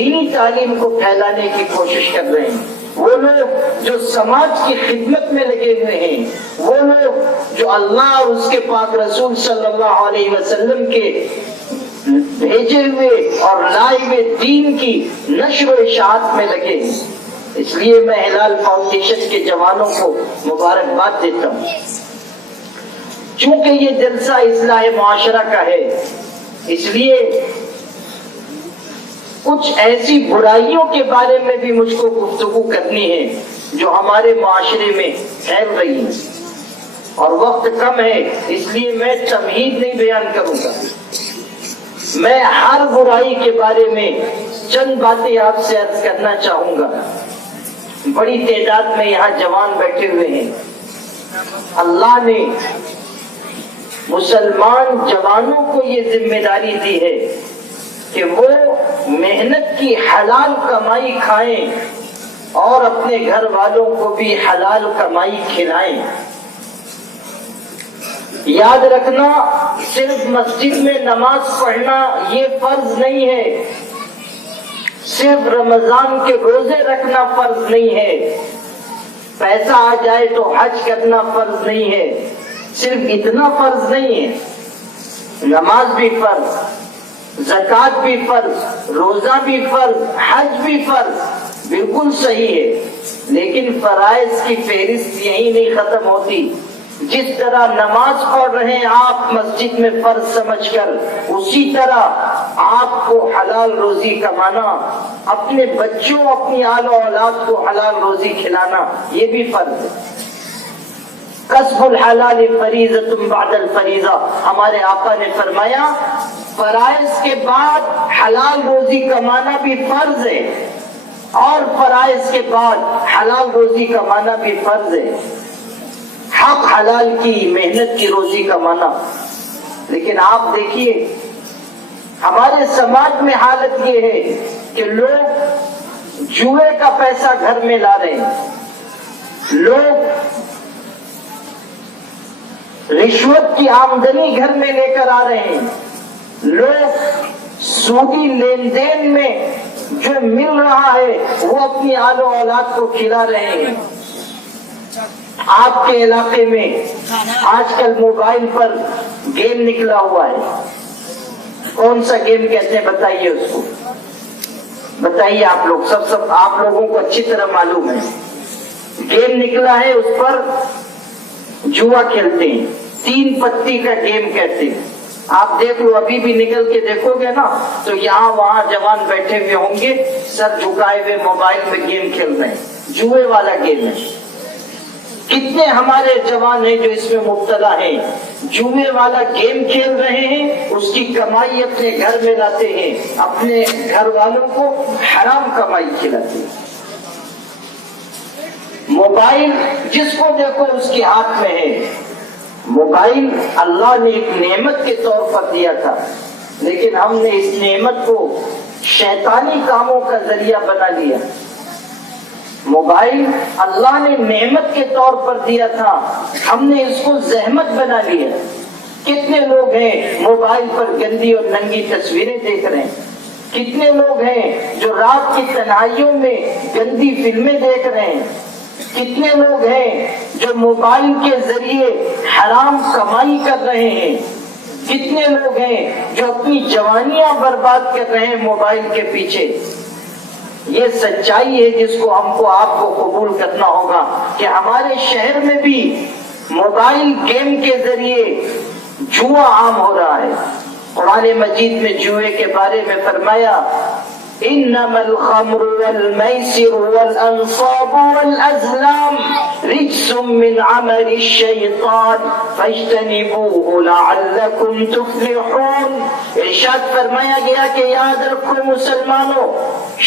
دینی تعلیم کو پھیلانے کی کوشش کر رہے ہیں، وہ لوگ جو سماج کی خدمت میں لگے ہوئے ہیں، وہ لوگ جو اللہ اور اس کے پاک رسول صلی اللہ علیہ وسلم کے بھیجے ہوئے اور لائے ہوئے دین کی نشر و اشاعت میں لگے ہیں۔ اس لیے میں ہلال فاؤنڈیشن کے جوانوں کو مبارکباد دیتا ہوں۔ چونکہ یہ جلسہ اصلاح معاشرہ کا ہے، اس لیے کچھ ایسی برائیوں کے بارے میں بھی مجھ کو گفتگو کرنی ہے جو ہمارے معاشرے میں پھیل رہی ہیں، اور وقت کم ہے اس لیے میں تمہید نہیں بیان کروں گا۔ میں ہر برائی کے بارے میں چند باتیں آپ سے عرض کرنا چاہوں گا۔ بڑی تعداد میں یہاں جوان بیٹھے ہوئے ہیں۔ اللہ نے مسلمان جوانوں کو یہ ذمہ داری دی ہے کہ وہ محنت کی حلال کمائی کھائیں اور اپنے گھر والوں کو بھی حلال کمائی کھلائیں۔ یاد رکھنا، صرف مسجد میں نماز پڑھنا یہ فرض نہیں ہے، صرف رمضان کے روزے رکھنا فرض نہیں ہے، پیسہ آ جائے تو حج کرنا فرض نہیں ہے، صرف اتنا فرض نہیں ہے، نماز بھی فرض، زکوٰۃ بھی فرض، روزہ بھی فرض، حج بھی فرض، بالکل صحیح ہے، لیکن فرائض کی فہرست یہی نہیں ختم ہوتی۔ جس طرح نماز پڑھ رہے ہیں آپ مسجد میں فرض سمجھ کر، اسی طرح آپ کو حلال روزی کمانا، اپنے بچوں اپنی آل و اولاد کو حلال روزی کھلانا یہ بھی فرض ہے۔ کسب الحلال فریضۃ بعد الفریضہ، ہمارے آقا نے فرمایا فرائض کے بعد حلال روزی کمانا بھی فرض ہے، اور فرائض کے بعد حلال روزی کمانا بھی فرض ہے، حق حلال کی محنت کی روزی کمانا۔ لیکن آپ دیکھیے ہمارے سماج میں حالت یہ ہے کہ لوگ جوئے کا پیسہ گھر میں لا رہے ہیں، لوگ رشوت کی آمدنی گھر میں لے کر آ رہے ہیں، لوگ سودی لین دین میں جو مل رہا ہے وہ اپنی آل و اولاد کو کھلا رہے ہیں۔ آپ کے علاقے میں آج کل موبائل پر گیم نکلا ہوا ہے، کون سا گیم کہتے ہیں بتائیے، اس کو بتائیے آپ لوگ، سب آپ لوگوں کو اچھی طرح معلوم ہے۔ گیم نکلا ہے، اس پر جوا کھیلتے ہیں، 3 پتی کا گیم کہتے ہیں۔ آپ دیکھ لو، ابھی بھی نکل کے دیکھو گے نا تو یہاں وہاں جوان بیٹھے ہوئے ہوں گے، سر جھکائے ہوئے موبائل میں گیم کھیل رہے ہیں، جوئے والا گیم ہے۔ کتنے ہمارے جوان ہیں جو اس میں مبتلا ہیں، جوئے والا گیم کھیل رہے ہیں، اس کی کمائی اپنے گھر میں لاتے ہیں، اپنے گھر والوں کو حرام کمائی کھلاتے ہیں۔ موبائل جس کو دیکھو اس کے ہاتھ میں ہے۔ موبائل اللہ نے ایک نعمت کے طور پر دیا تھا، لیکن ہم نے اس نعمت کو شیطانی کاموں کا ذریعہ بنا لیا۔ موبائل اللہ نے نعمت کے طور پر دیا تھا، ہم نے اس کو زحمت بنا لیا۔ کتنے لوگ ہیں موبائل پر گندی اور ننگی تصویریں دیکھ رہے ہیں، کتنے لوگ ہیں جو رات کی تنہائیوں میں گندی فلمیں دیکھ رہے ہیں، کتنے لوگ ہیں جو موبائل کے ذریعے حرام کمائی کر رہے ہیں، کتنے لوگ ہیں جو اپنی جوانیاں برباد کر رہے ہیں موبائل کے پیچھے۔ یہ سچائی ہے جس کو ہم کو آپ کو قبول کرنا ہوگا کہ ہمارے شہر میں بھی موبائل گیم کے ذریعے جوا عام ہو رہا ہے۔ قرآن مجید میں جوئے کے بارے میں فرمایا انما الخمر والمیسر والانصاب والازلام رجس من عمل الشیطان فاجتنبوه لعلکم تفلحون۔ ارشاد فرمایا گیا کہ یاد رکھو مسلمانوں،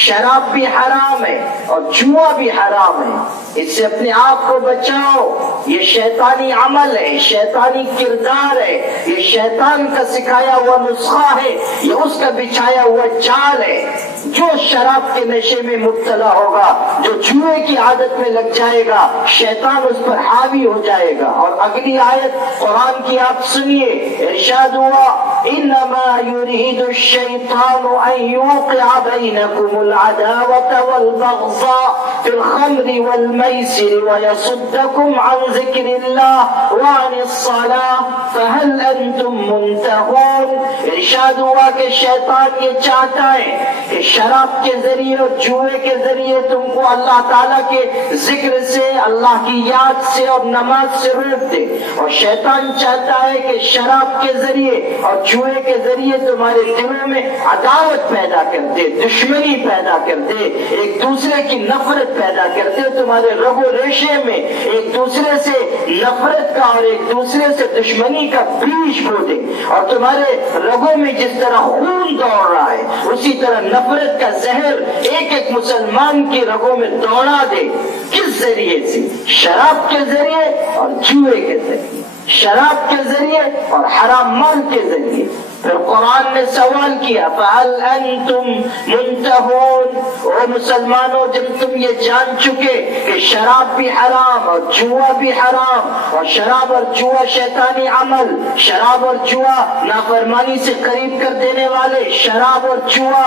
شراب بھی حرام ہے اور جوا بھی حرام ہے، اس سے اپنے آپ کو بچاؤ۔ یہ شیطانی عمل ہے، شیطانی کردار ہے، یہ شیطان کا سکھایا ہوا نسخہ ہے، یہ اس کا بچھایا ہوا جال ہے۔ جو شراب کے نشے میں مبتلا ہوگا، جو جوئے کی عادت میں لگ جائے گا، شیطان اس پر حاوی ہو جائے گا۔ اور اگلی آیت قرآن کی آپ سنیے، ارشاد ہوا انما يريد الشيطان ان يوقع بينكم العداوة والبغضاء في الخمر والميسر ويصدكم عن ذكر الله وعن الصلاة فهل انتم منتهون. ارشاد ہوا کہ شیطان یہ چاہتا ہے کہ شراب کے ذریعے اور جوئے کے ذریعے تم کو اللہ تعالیٰ کے ذکر سے، اللہ کی یاد سے اور نماز سے روک دے، اور شیطان چاہتا ہے کہ شراب کے ذریعے اور جوئے کے ذریعے تمہارے دلوں میں عداوت پیدا کر دے، دشمنی پیدا کر دے، ایک دوسرے کی نفرت پیدا کر دے، تمہارے رگ و ریشے میں ایک دوسرے سے نفرت کا اور ایک دوسرے سے دشمنی کا بیج بو دے، اور تمہارے رگوں میں جس طرح خون دوڑ رہا ہے اسی طرح نفرت کا زہر ایک ایک مسلمان کی رگوں میں دوڑا دے. کس ذریعے سے؟ شراب کے ذریعے اور جوئے کے ذریعے، شراب کے ذریعے اور حرام مال کے ذریعے. پھر قرآن نے سوال کیا فَهَلْ أَنْتُمْ مُنْتَهُونَ. او مسلمانوں، جب تم یہ جان چکے کہ شراب بھی حرام اور جوا بھی حرام، اور شراب اور جوا شیطانی عمل، شراب اور جوا نافرمانی سے قریب کر دینے والے، شراب اور جوا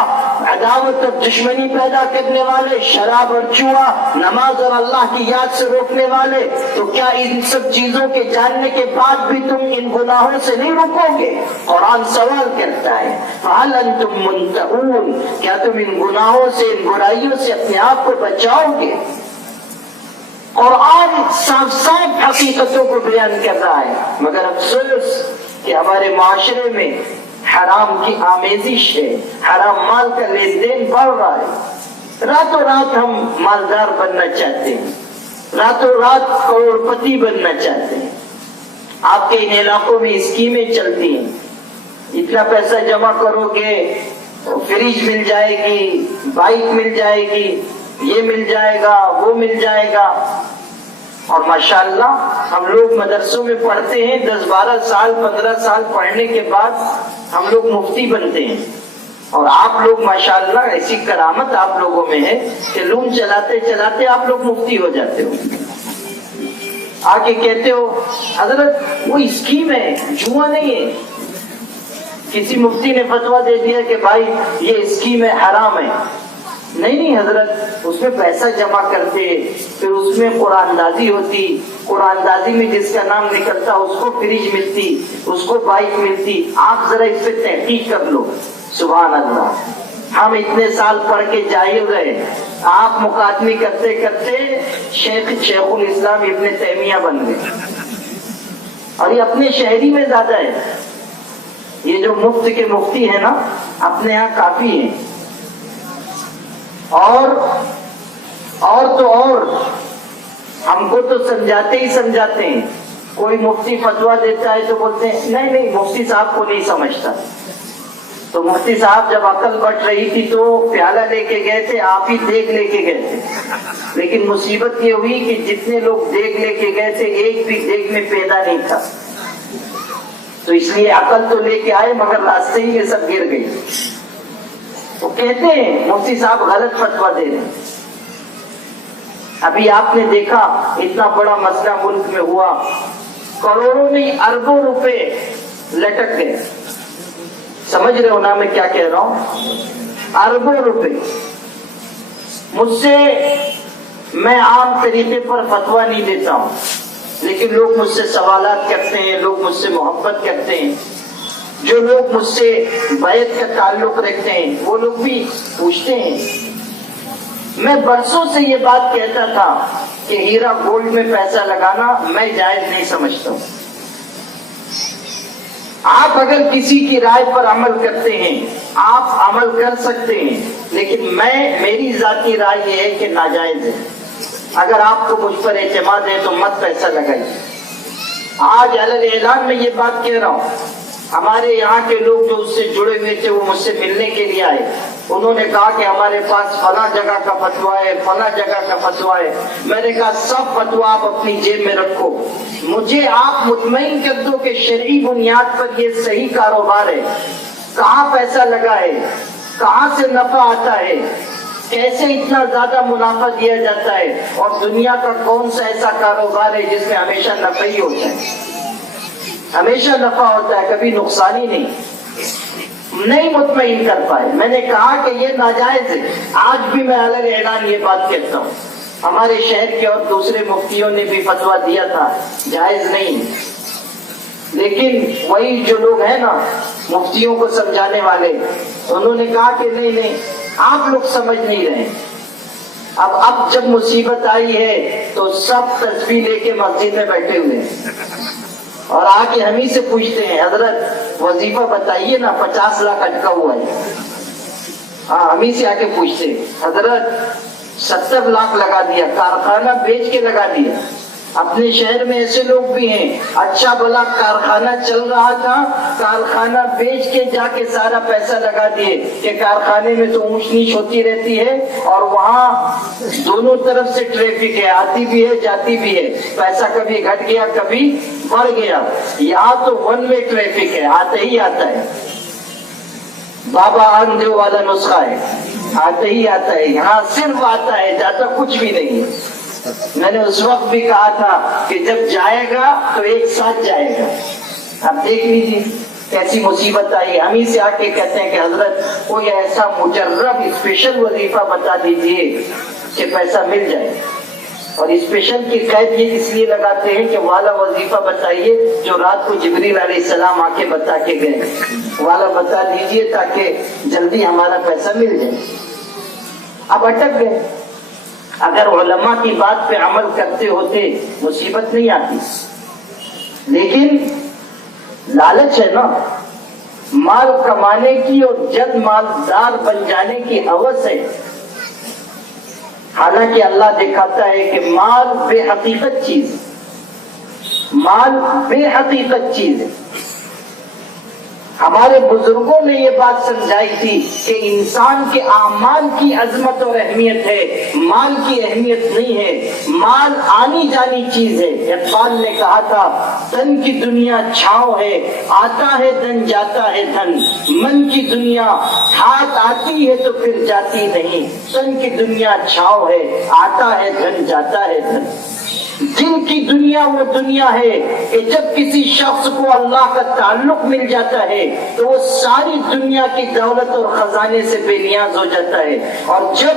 عداوت اور دشمنی پیدا کرنے والے، شراب اور جوا نماز اور اللہ کی یاد سے روکنے والے، تو کیا ان سب چیزوں کے جاننے کے بعد بھی تم ان گناہوں سے نہیں رکو گے؟ قرآن سوال کرتا ہے فَهَلْ أَنْتُمْ مُنْتَهُونَ. کیا تم ان گناہوں سے، ان برائیوں سے اپنے آپ کو بچاؤ گے؟ قرآن صاف صاف حقیقتوں کو بیان کر رہا ہے، مگر افسوس کہ ہمارے معاشرے میں حرام کی آمیزش ہے، حرام مال کا لین دین بڑھ رہا ہے. راتوں رات ہم مالدار بننا چاہتے ہیں، راتوں رات کروڑ پتی بننا چاہتے ہیں. آپ کے ان علاقوں میں اسکیمیں چلتی ہیں، اتنا پیسہ جمع کرو گے فریج مل جائے گی، بائک مل جائے گی، یہ مل جائے گا، وہ مل جائے گا. اور ماشاءاللہ ہم لوگ مدرسوں میں پڑھتے ہیں، 10-12 سال 15 سال پڑھنے کے بعد ہم لوگ مفتی بنتے ہیں. اور آپ لوگ ماشاءاللہ ایسی کرامت آپ لوگوں میں ہے کہ لون چلاتے چلاتے آپ لوگ مفتی ہو جاتے ہو. آگے کہتے ہو حضرت وہ اسکیم ہے، جوا نہیں ہے. کسی مفتی نے فتویٰ دے دیا کہ بھائی یہ اسکیم ہے، حرام ہے. نہیں حضرت، اس میں پیسہ جمع کرتے، پھر اس میں قرآن اندازی ہوتی، قرآن اندازی میں جس کا نام نکلتا اس کو فریج ملتی، اس کو بائک ملتی. آپ ذرا اس پہ تحقیق کر لو. سبحان اللہ، ہم اتنے سال پڑھ کے جاہل رہے، آپ مقادمی کرتے کرتے شیخ الاسلام ابن تیمیہ بن گئے. اور یہ اپنے شہری میں زیادہ ہے. یہ جو مفت کے مفتی ہیں نا، اپنے ہاں کافی ہیں. اور ہم کو تو سمجھاتے ہی سمجھاتے ہیں. کوئی مفتی فتویٰ دیتا ہے تو بولتے ہیں نہیں مفتی صاحب کو نہیں سمجھتا. تو مفتی صاحب جب عقل بٹ رہی تھی تو پیالہ لے کے گئے تھے، آپ ہی دیگ لے کے گئے تھے. لیکن مصیبت یہ ہوئی کہ جتنے لوگ دیگ لے کے گئے تھے ایک بھی دیگ میں پیدا نہیں تھا. تو اس لیے عقل تو لے کے آئے مگر راستے ہی یہ سب گر گئی. وہ کہتے ہیں مفتی صاحب غلط فتویٰ دے رہے ہیں. ابھی آپ نے دیکھا اتنا بڑا مسئلہ ملک میں ہوا، کروڑوں نہیں اربوں روپے لٹک گئے. سمجھ رہے ہو نا میں کیا کہہ رہا ہوں؟ اربوں روپے. مجھ سے، میں عام طریقے پر فتویٰ نہیں دیتا ہوں، لیکن لوگ مجھ سے سوالات کرتے ہیں، لوگ مجھ سے محبت کرتے ہیں. جو لوگ مجھ سے بیعت کا تعلق رکھتے ہیں وہ لوگ بھی پوچھتے ہیں. میں برسوں سے یہ بات کہتا تھا کہ ہیرا گولڈ میں پیسہ لگانا میں جائز نہیں سمجھتا ہوں. آپ اگر کسی کی رائے پر عمل کرتے ہیں آپ عمل کر سکتے ہیں، لیکن میری ذاتی رائے یہ ہے کہ ناجائز ہے. اگر آپ کو مجھ پر اعتماد ہے تو مت پیسہ لگائیے. آج علی اعلان میں یہ بات کہہ رہا ہوں. ہمارے یہاں کے لوگ جو اس سے جڑے ہوئے تھے وہ مجھ سے ملنے کے لیے آئے. انہوں نے کہا کہ ہمارے پاس فلاں جگہ کا فتویٰ ہے، فلاں جگہ کا فتویٰ ہے. میں نے کہا سب فتویٰ آپ اپنی جیب میں رکھو، مجھے آپ مطمئن کر دو کہ شرعی بنیاد پر یہ صحیح کاروبار ہے. کہاں پیسہ لگا ہے، کہاں سے نفع آتا ہے، کیسے اتنا زیادہ منافع دیا جاتا ہے، اور دنیا کا کون سا ایسا کاروبار ہے جس میں ہمیشہ نفع ہی ہوتا ہے، ہمیشہ نفع ہوتا ہے، کبھی نقصان ہی نہیں. نہیں مطمئن کر پائے. میں نے کہا کہ یہ ناجائز ہے. آج بھی میں الگ اعلان یہ بات کہتا ہوں, ہمارے شہر کے اور دوسرے مفتیوں نے بھی فتویٰ دیا تھا جائز نہیں, لیکن وہی جو لوگ ہیں نا مفتیوں کو سمجھانے والے, انہوں نے کہا کہ نہیں آپ لوگ سمجھ نہیں رہے. اب جب مصیبت آئی ہے تو سب تسبیح لے کے مسجد میں بیٹھے ہوئے ہیں اور آ کے ہم ہی سے پوچھتے ہیں حضرت وظیفہ بتائیے نا, 50 لاکھ اٹکا ہوا ہے. ہاں ہم ہی سے آ کے پوچھتے حضرت 70 لاکھ لگا دیا, کارخانہ بیچ کے لگا دیا. اپنے شہر میں ایسے لوگ بھی ہیں, اچھا بلا کارخانہ چل رہا تھا, کارخانہ بیچ کے جا کے سارا پیسہ لگا دیے کہ کارخانے میں تو اونچ نیچ ہوتی رہتی ہے اور وہاں دونوں طرف سے ٹریفک ہے, آتی بھی ہے جاتی بھی ہے, پیسہ کبھی گھٹ گیا کبھی بڑھ گیا. یہاں تو 1 وے ٹریفک ہے, آتا ہی آتا ہے. بابا آندیو والا نسخہ ہے, آتا ہی آتا ہے. یہاں صرف آتا ہے, جاتا کچھ بھی نہیں ہے. میں نے اس وقت بھی کہا تھا کہ جب جائے گا تو ایک ساتھ جائے گا. اب دیکھ لیجیے کیسی مصیبت آئی. ہم ہی سے آ کے کہتے ہیں کہ حضرت کوئی ایسا مجرب اسپیشل وظیفہ بتا دیجئے کہ پیسہ مل جائے. اور اسپیشل کی قید یہ اس لیے لگاتے ہیں کہ والا وظیفہ بتائیے جو رات کو جبریل علیہ السلام آ کے بتا کے گئے, والا بتا دیجئے تاکہ جلدی ہمارا پیسہ مل جائے. اب اٹک گئے. اگر علماء کی بات پہ عمل کرتے ہوتے مصیبت نہیں آتی, لیکن لالچ ہے نا, مال کمانے کی اور جلد مالدار بن جانے کی ہوس ہے. حالانکہ اللہ دکھاتا ہے کہ مال بے حقیقت چیز, مال بے حقیقت چیز ہے. ہمارے بزرگوں نے یہ بات سمجھائی تھی کہ انسان کے اعمال کی عظمت اور اہمیت ہے, مال کی اہمیت نہیں ہے. مال آنی جانی چیز ہے. اقبال نے کہا تھا تن کی دنیا چھاؤں ہے, آتا ہے دن جاتا ہے دھن. من کی دنیا ہاتھ آتی ہے تو پھر جاتی نہیں. تن کی دنیا چھاؤں ہے, آتا ہے دھن جاتا ہے دھن. جن کی دنیا وہ دنیا ہے کہ جب کسی شخص کو اللہ کا تعلق مل جاتا ہے تو وہ ساری دنیا کی دولت اور خزانے سے بے نیاز ہو جاتا ہے. اور جب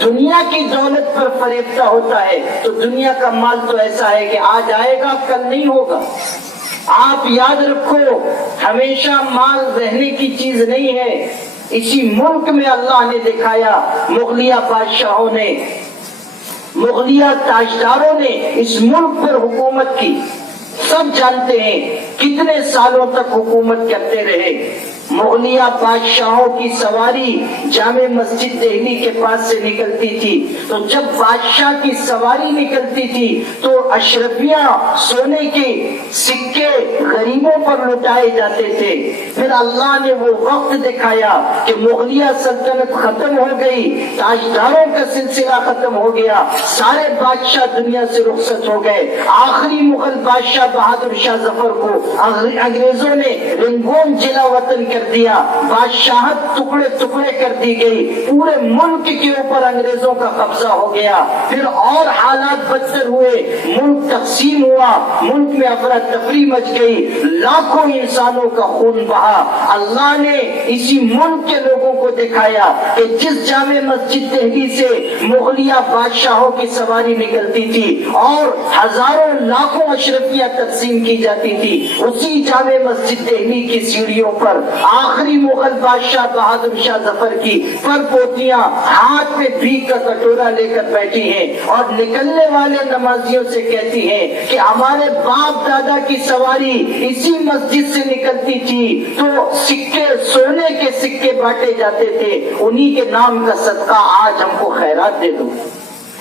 دنیا کی دولت پر فریفتہ ہوتا ہے تو دنیا کا مال تو ایسا ہے کہ آج آئے گا کل نہیں ہوگا. آپ یاد رکھو ہمیشہ مال رہنے کی چیز نہیں ہے. اسی ملک میں اللہ نے دکھایا, مغلیہ بادشاہوں نے, مغلیہ تاجداروں نے اس ملک پر حکومت کی. سب جانتے ہیں کتنے سالوں تک حکومت کرتے رہے. مغلیہ بادشاہوں کی سواری جامع مسجد دہلی کے پاس سے نکلتی تھی, تو جب بادشاہ کی سواری نکلتی تھی تو اشرفیاں سونے کے سکے غریبوں پر لٹائے جاتے تھے. پھر اللہ نے وہ وقت دکھایا کہ مغلیہ سلطنت ختم ہو گئی, تاجداروں کا سلسلہ ختم ہو گیا, سارے بادشاہ دنیا سے رخصت ہو گئے. آخری مغل بادشاہ بہادر شاہ ظفر کو انگریزوں نے رنگون جلا وطن کر دیا, بادشاہت ٹکڑے ٹکڑے کر دی گئی, پورے ملک کے اوپر انگریزوں کا قبضہ ہو گیا. پھر اور حالات بدتر ہوئے, ملک تقسیم ہوا, ملک میں افراتفری مچ گئی, لاکھوں انسانوں کا خون بہا. اللہ نے اسی ملک کے لوگوں کو دکھایا کہ جس جامع مسجد دہلی سے مغلیہ بادشاہوں کی سواری نکلتی تھی اور ہزاروں لاکھوں اشرفیاں تقسیم کی جاتی تھی, اسی جامع مسجد دہلی کی سیڑھیوں پر آخری مغل بادشاہ بہادر شاہ ظفر کی پر پوتیاں ہاتھ میں بھیک کا کٹورا لے کر بیٹھی ہیں اور نکلنے والے نمازیوں سے کہتی ہیں کہ ہمارے باپ دادا کی سواری اسی مسجد سے نکلتی تھی تو سکے, سونے کے سکے بانٹے جاتے تھے, انہی کے نام کا صدقہ آج ہم کو خیرات دے دو.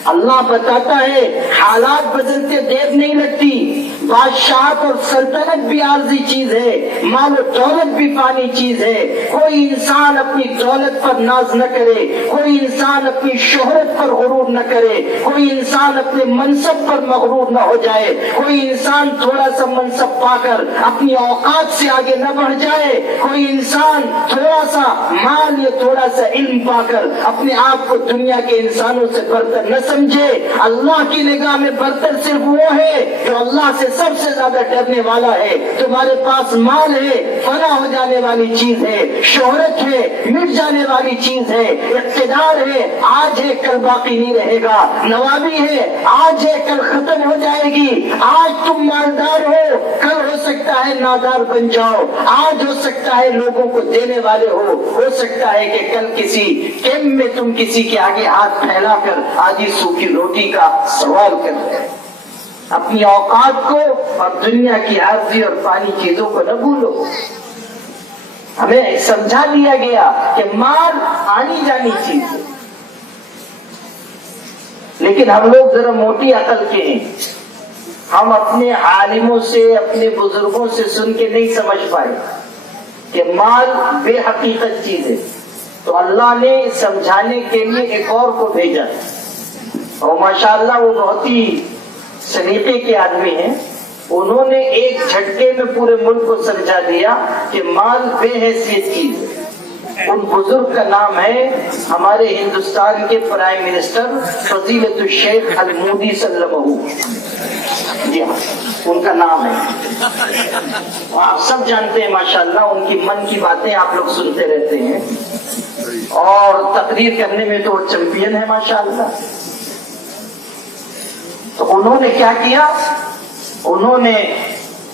اللہ بتاتا ہے حالات بدلتے دیر نہیں لگتی. بادشاہت اور سلطنت بھی عارضی چیز ہے, مال و دولت بھی فانی چیز ہے. کوئی انسان اپنی دولت پر ناز نہ کرے, کوئی انسان اپنی شہرت پر غرور نہ کرے, کوئی انسان اپنے منصب پر مغرور نہ ہو جائے, کوئی انسان تھوڑا سا منصب پا کر اپنی اوقات سے آگے نہ بڑھ جائے, کوئی انسان تھوڑا سا مال یا تھوڑا سا علم پا کر اپنے آپ کو دنیا کے انسانوں سے برتر نہ سمجھے. اللہ کی نگاہ میں برتر صرف وہ ہے جو اللہ سے سب سے زیادہ ڈرنے والا ہے. تمہارے پاس مال ہے، فنا ہو جانے والی چیز ہے، شہرت ہے، مٹ جانے والی چیز ہے، اقتدار ہے، آج ہے کل باقی نہیں رہے گا، نوابی ہے، آج ہے کل ختم ہو جائے گی. آج تم مالدار ہو، کل ہو سکتا ہے نادار بن جاؤ. آج ہو سکتا ہے لوگوں کو دینے والے ہو سکتا ہے کہ کل کسی کیمپ میں تم کسی کے آگے ہاتھ پھیلا کر آدھی سوکھی روٹی کا سوال کر رہے. اپنی اوقات کو اور دنیا کی عارضی اور فانی چیزوں کو نہ بھولو. ہمیں سمجھا دیا گیا کہ مال آنی جانی چیز ہے، لیکن ہم لوگ ذرا موٹی عقل کے ہیں. ہم اپنے عالموں سے، اپنے بزرگوں سے سن کے نہیں سمجھ پائے کہ مال بے حقیقت چیز ہے. تو اللہ نے سمجھانے کے لیے ایک اور کو بھیجا، اور ماشاءاللہ وہ بہت ہی سلیقے کے آدمی ہیں. انہوں نے ایک جھٹکے میں پورے ملک کو سمجھا دیا کہ مال بے حیثیت چیز ہے. ان بزرگ کا نام ہے ہمارے ہندوستان کے پرائم منسٹر فضیلت الشیخ المودی صلی اللہ علیہ وسلم. جی ہاں، ان کا نام ہے. آپ سب جانتے ہیں ماشاءاللہ، ان کی من کی باتیں آپ لوگ سنتے رہتے ہیں، اور تقریر کرنے میں تو وہ چیمپئن ہے ماشاءاللہ. تو انہوں نے کیا کیا، انہوں نے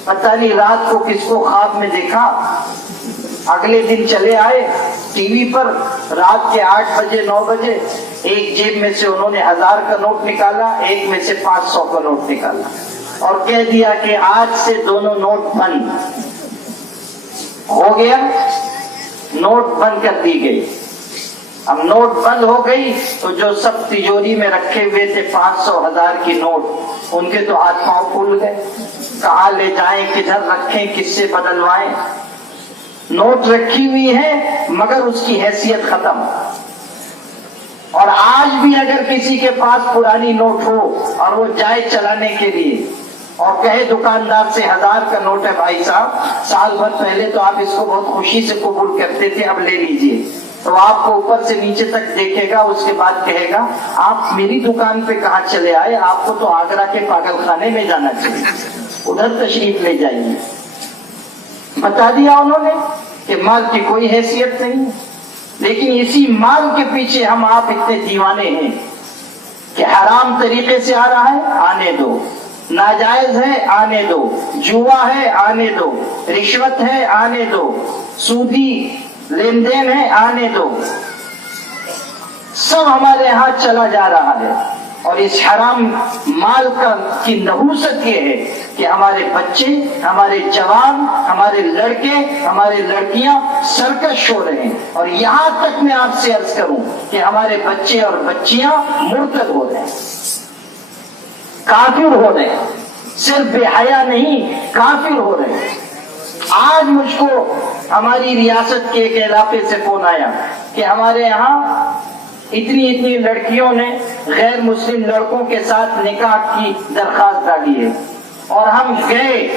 پتہ نہیں رات کو کس کو خواب میں دیکھا، اگلے دن چلے آئے ٹی وی پر رات کے 8 بجے 9 بجے، ایک جیب میں سے انہوں نے 1000 کا نوٹ نکالا، ایک میں سے 500 کا نوٹ نکالا، اور کہہ دیا کہ آج سے دونوں نوٹ بند ہو گیا. نوٹ بند کر دی گئی. اب نوٹ بند ہو گئی تو جو سب تجوری میں رکھے ہوئے تھے 500 1000 کی نوٹ، ان کے تو ہاتھ پاؤں پھول گئے. کہاں لے جائیں، کدھر رکھیں، کس سے بدلوائیں. نوٹ رکھی ہوئی ہے مگر اس کی حیثیت ختم. اور آج بھی اگر کسی کے پاس پرانی نوٹ ہو اور وہ جائے چلانے کے لیے اور کہے دکاندار سے 1000 کا نوٹ ہے بھائی صاحب، سال بھر پہلے تو آپ اس کو بہت خوشی سے قبول کرتے تھے، اب لے لیجئے، تو آپ کو اوپر سے نیچے تک دیکھے گا. اس کے بعد کہے گا آپ میری دکان پہ کہاں چلے آئے، آپ کو تو آگرہ کے پاگل خانے میں جانا چاہیے، ادھر تشریف لے جائیے. بتا دیا انہوں نے کہ مال کی کوئی حیثیت نہیں. لیکن اسی مال کے پیچھے ہم آپ اتنے دیوانے ہیں کہ حرام طریقے سے آ رہا ہے آنے دو، ناجائز ہے آنے دو، جوا ہے آنے دو، رشوت ہے آنے دو، سودی لین دین ہے آنے دو. سب ہمارے ہاں چلا جا رہا ہے. اور اس حرام مال کی نحوست یہ ہے کہ ہمارے بچے، ہمارے جوان، ہمارے لڑکے، ہمارے لڑکیاں سرکش ہو رہے ہیں. اور یہاں تک میں آپ سے عرض کروں کہ ہمارے بچے اور بچیاں مرتد ہو رہے ہیں، کافر ہو رہے ہیں. صرف بے حیا نہیں، کافر ہو رہے ہیں. آج مجھ کو ہماری ریاست کے ایک علاقے سے فون آیا کہ ہمارے یہاں اتنی لڑکیوں نے غیر مسلم لڑکوں کے ساتھ نکاح کی درخواست ڈالی ہے، اور ہم گئے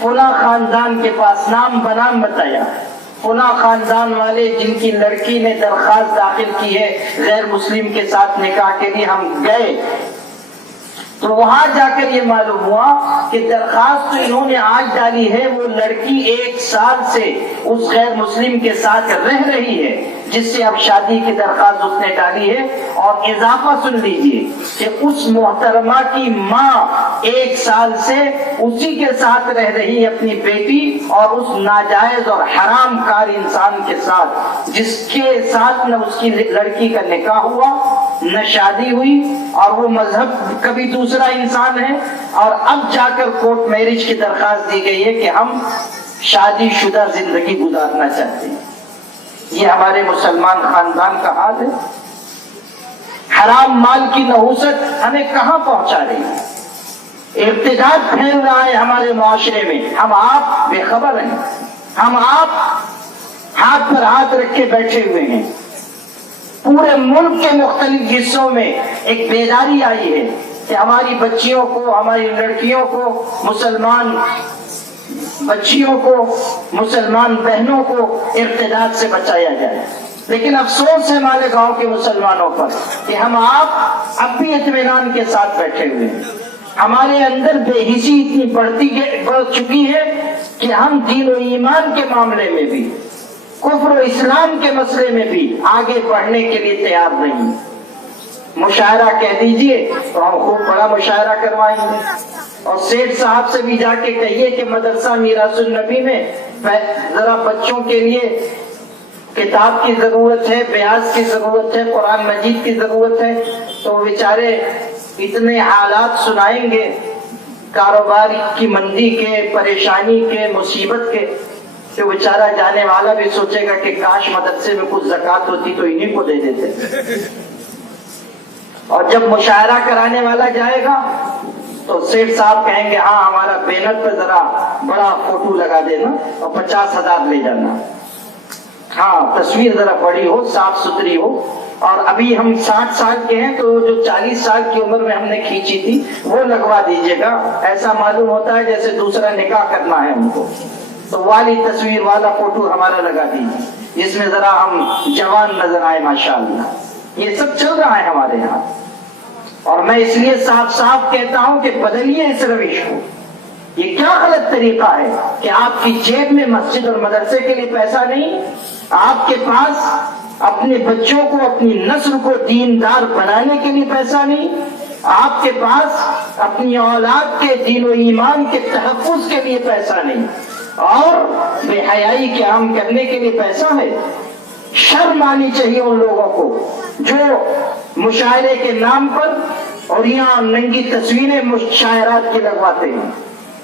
فلاں خاندان کے پاس، نام بنام بتایا، فلاں خاندان والے جن کی لڑکی نے درخواست داخل کی ہے غیر مسلم کے ساتھ نکاح کے لیے. ہم گئے تو وہاں جا کر یہ معلوم ہوا کہ درخواست تو انہوں نے آج ڈالی ہے، وہ لڑکی 1 سال سے اس غیر مسلم کے ساتھ رہ رہی ہے جس سے اب شادی کی درخواست اس نے ڈالی ہے. اور اضافہ سن لیجئے کہ اس محترمہ کی ماں 1 سال سے اسی کے ساتھ رہ رہی اپنی بیٹی، اور اس ناجائز اور حرام کار انسان کے ساتھ جس کے ساتھ نہ اس کی لڑکی کا نکاح ہوا، نہ شادی ہوئی، اور وہ مذہب کبھی دوسرا انسان ہے. اور اب جا کر کورٹ میرج کی درخواست دی گئی ہے کہ ہم شادی شدہ زندگی گزارنا چاہتے ہیں. یہ ہمارے مسلمان خاندان کا حال ہے. حرام مال کی نحوست ہمیں کہاں پہنچا رہی ہے؟ ارتداد پھیل رہا ہے ہمارے معاشرے میں. ہم آپ بے خبر ہیں، ہم آپ ہاتھ پر ہاتھ رکھ کے بیٹھے ہوئے ہیں. پورے ملک کے مختلف حصوں میں ایک بیداری آئی ہے کہ ہماری بچیوں کو، ہماری لڑکیوں کو، مسلمان بچیوں کو، مسلمان بہنوں کو ارتداد سے بچایا جائے. لیکن افسوس ہے ہمارے گاؤں کے مسلمانوں پر کہ ہم آپ اب بھی اطمینان کے ساتھ بیٹھے ہوئے ہیں. ہمارے اندر بے حسی اتنی بڑھ چکی ہے کہ ہم دین و ایمان کے معاملے میں بھی، کفر و اسلام کے مسئلے میں بھی آگے بڑھنے کے لیے تیار نہیں۔ مشاعرہ کہہ دیجئے تو ہم خوب بڑا مشاعرہ کروائیں گے، اور سیٹھ صاحب سے بھی جا کے کہیے کہ مدرسہ میراث النبی میں ذرا بچوں کے لیے کتاب کی ضرورت ہے، بیاض کی ضرورت ہے، قرآن مجید کی ضرورت ہے، تو بیچارے اتنے حالات سنائیں گے کاروبار کی مندی کے، پریشانی کے، مصیبت کے، کہ بیچارہ جانے والا بھی سوچے گا کہ کاش مدرسے میں کچھ زکوٰۃ ہوتی تو انہیں کو دے دیتے۔ اور جب مشاعرہ کرانے والا جائے گا تو سیٹھ صاحب کہیں گے ہاں ہمارا بینر پہ ذرا بڑا فوٹو لگا دینا اور 50,000 لے جانا، ہاں تصویر ذرا بڑی ہو، صاف ستھری ہو۔ اور ابھی ہم 60 سال کے ہیں تو جو 40 سال کی عمر میں ہم نے کھینچی تھی وہ لگوا دیجیے گا، ایسا معلوم ہوتا ہے جیسے دوسرا نکاح کرنا ہے ہم کو، تو والی تصویر والا فوٹو ہمارا لگا دیجیے جس میں ذرا ہم جوان نظر آئے ماشاءاللہ۔ یہ سب چل رہا ہے ہمارے یہاں، اور میں اس لیے صاف صاف کہتا ہوں کہ بدلیے اس روش کو۔ یہ کیا غلط طریقہ ہے کہ آپ کی جیب میں مسجد اور مدرسے کے لیے پیسہ نہیں، آپ کے پاس اپنے بچوں کو، اپنی نسل کو دیندار بنانے کے لیے پیسہ نہیں، آپ کے پاس اپنی اولاد کے دین و ایمان کے تحفظ کے لیے پیسہ نہیں، اور بے حیائی کے عام کرنے کے لیے پیسہ ہے۔ شرم آنی چاہیے ان لوگوں کو جو مشاعرے کے نام پر اور یہاں ننگی تصویریں مشاعرات کی لگواتے ہیں،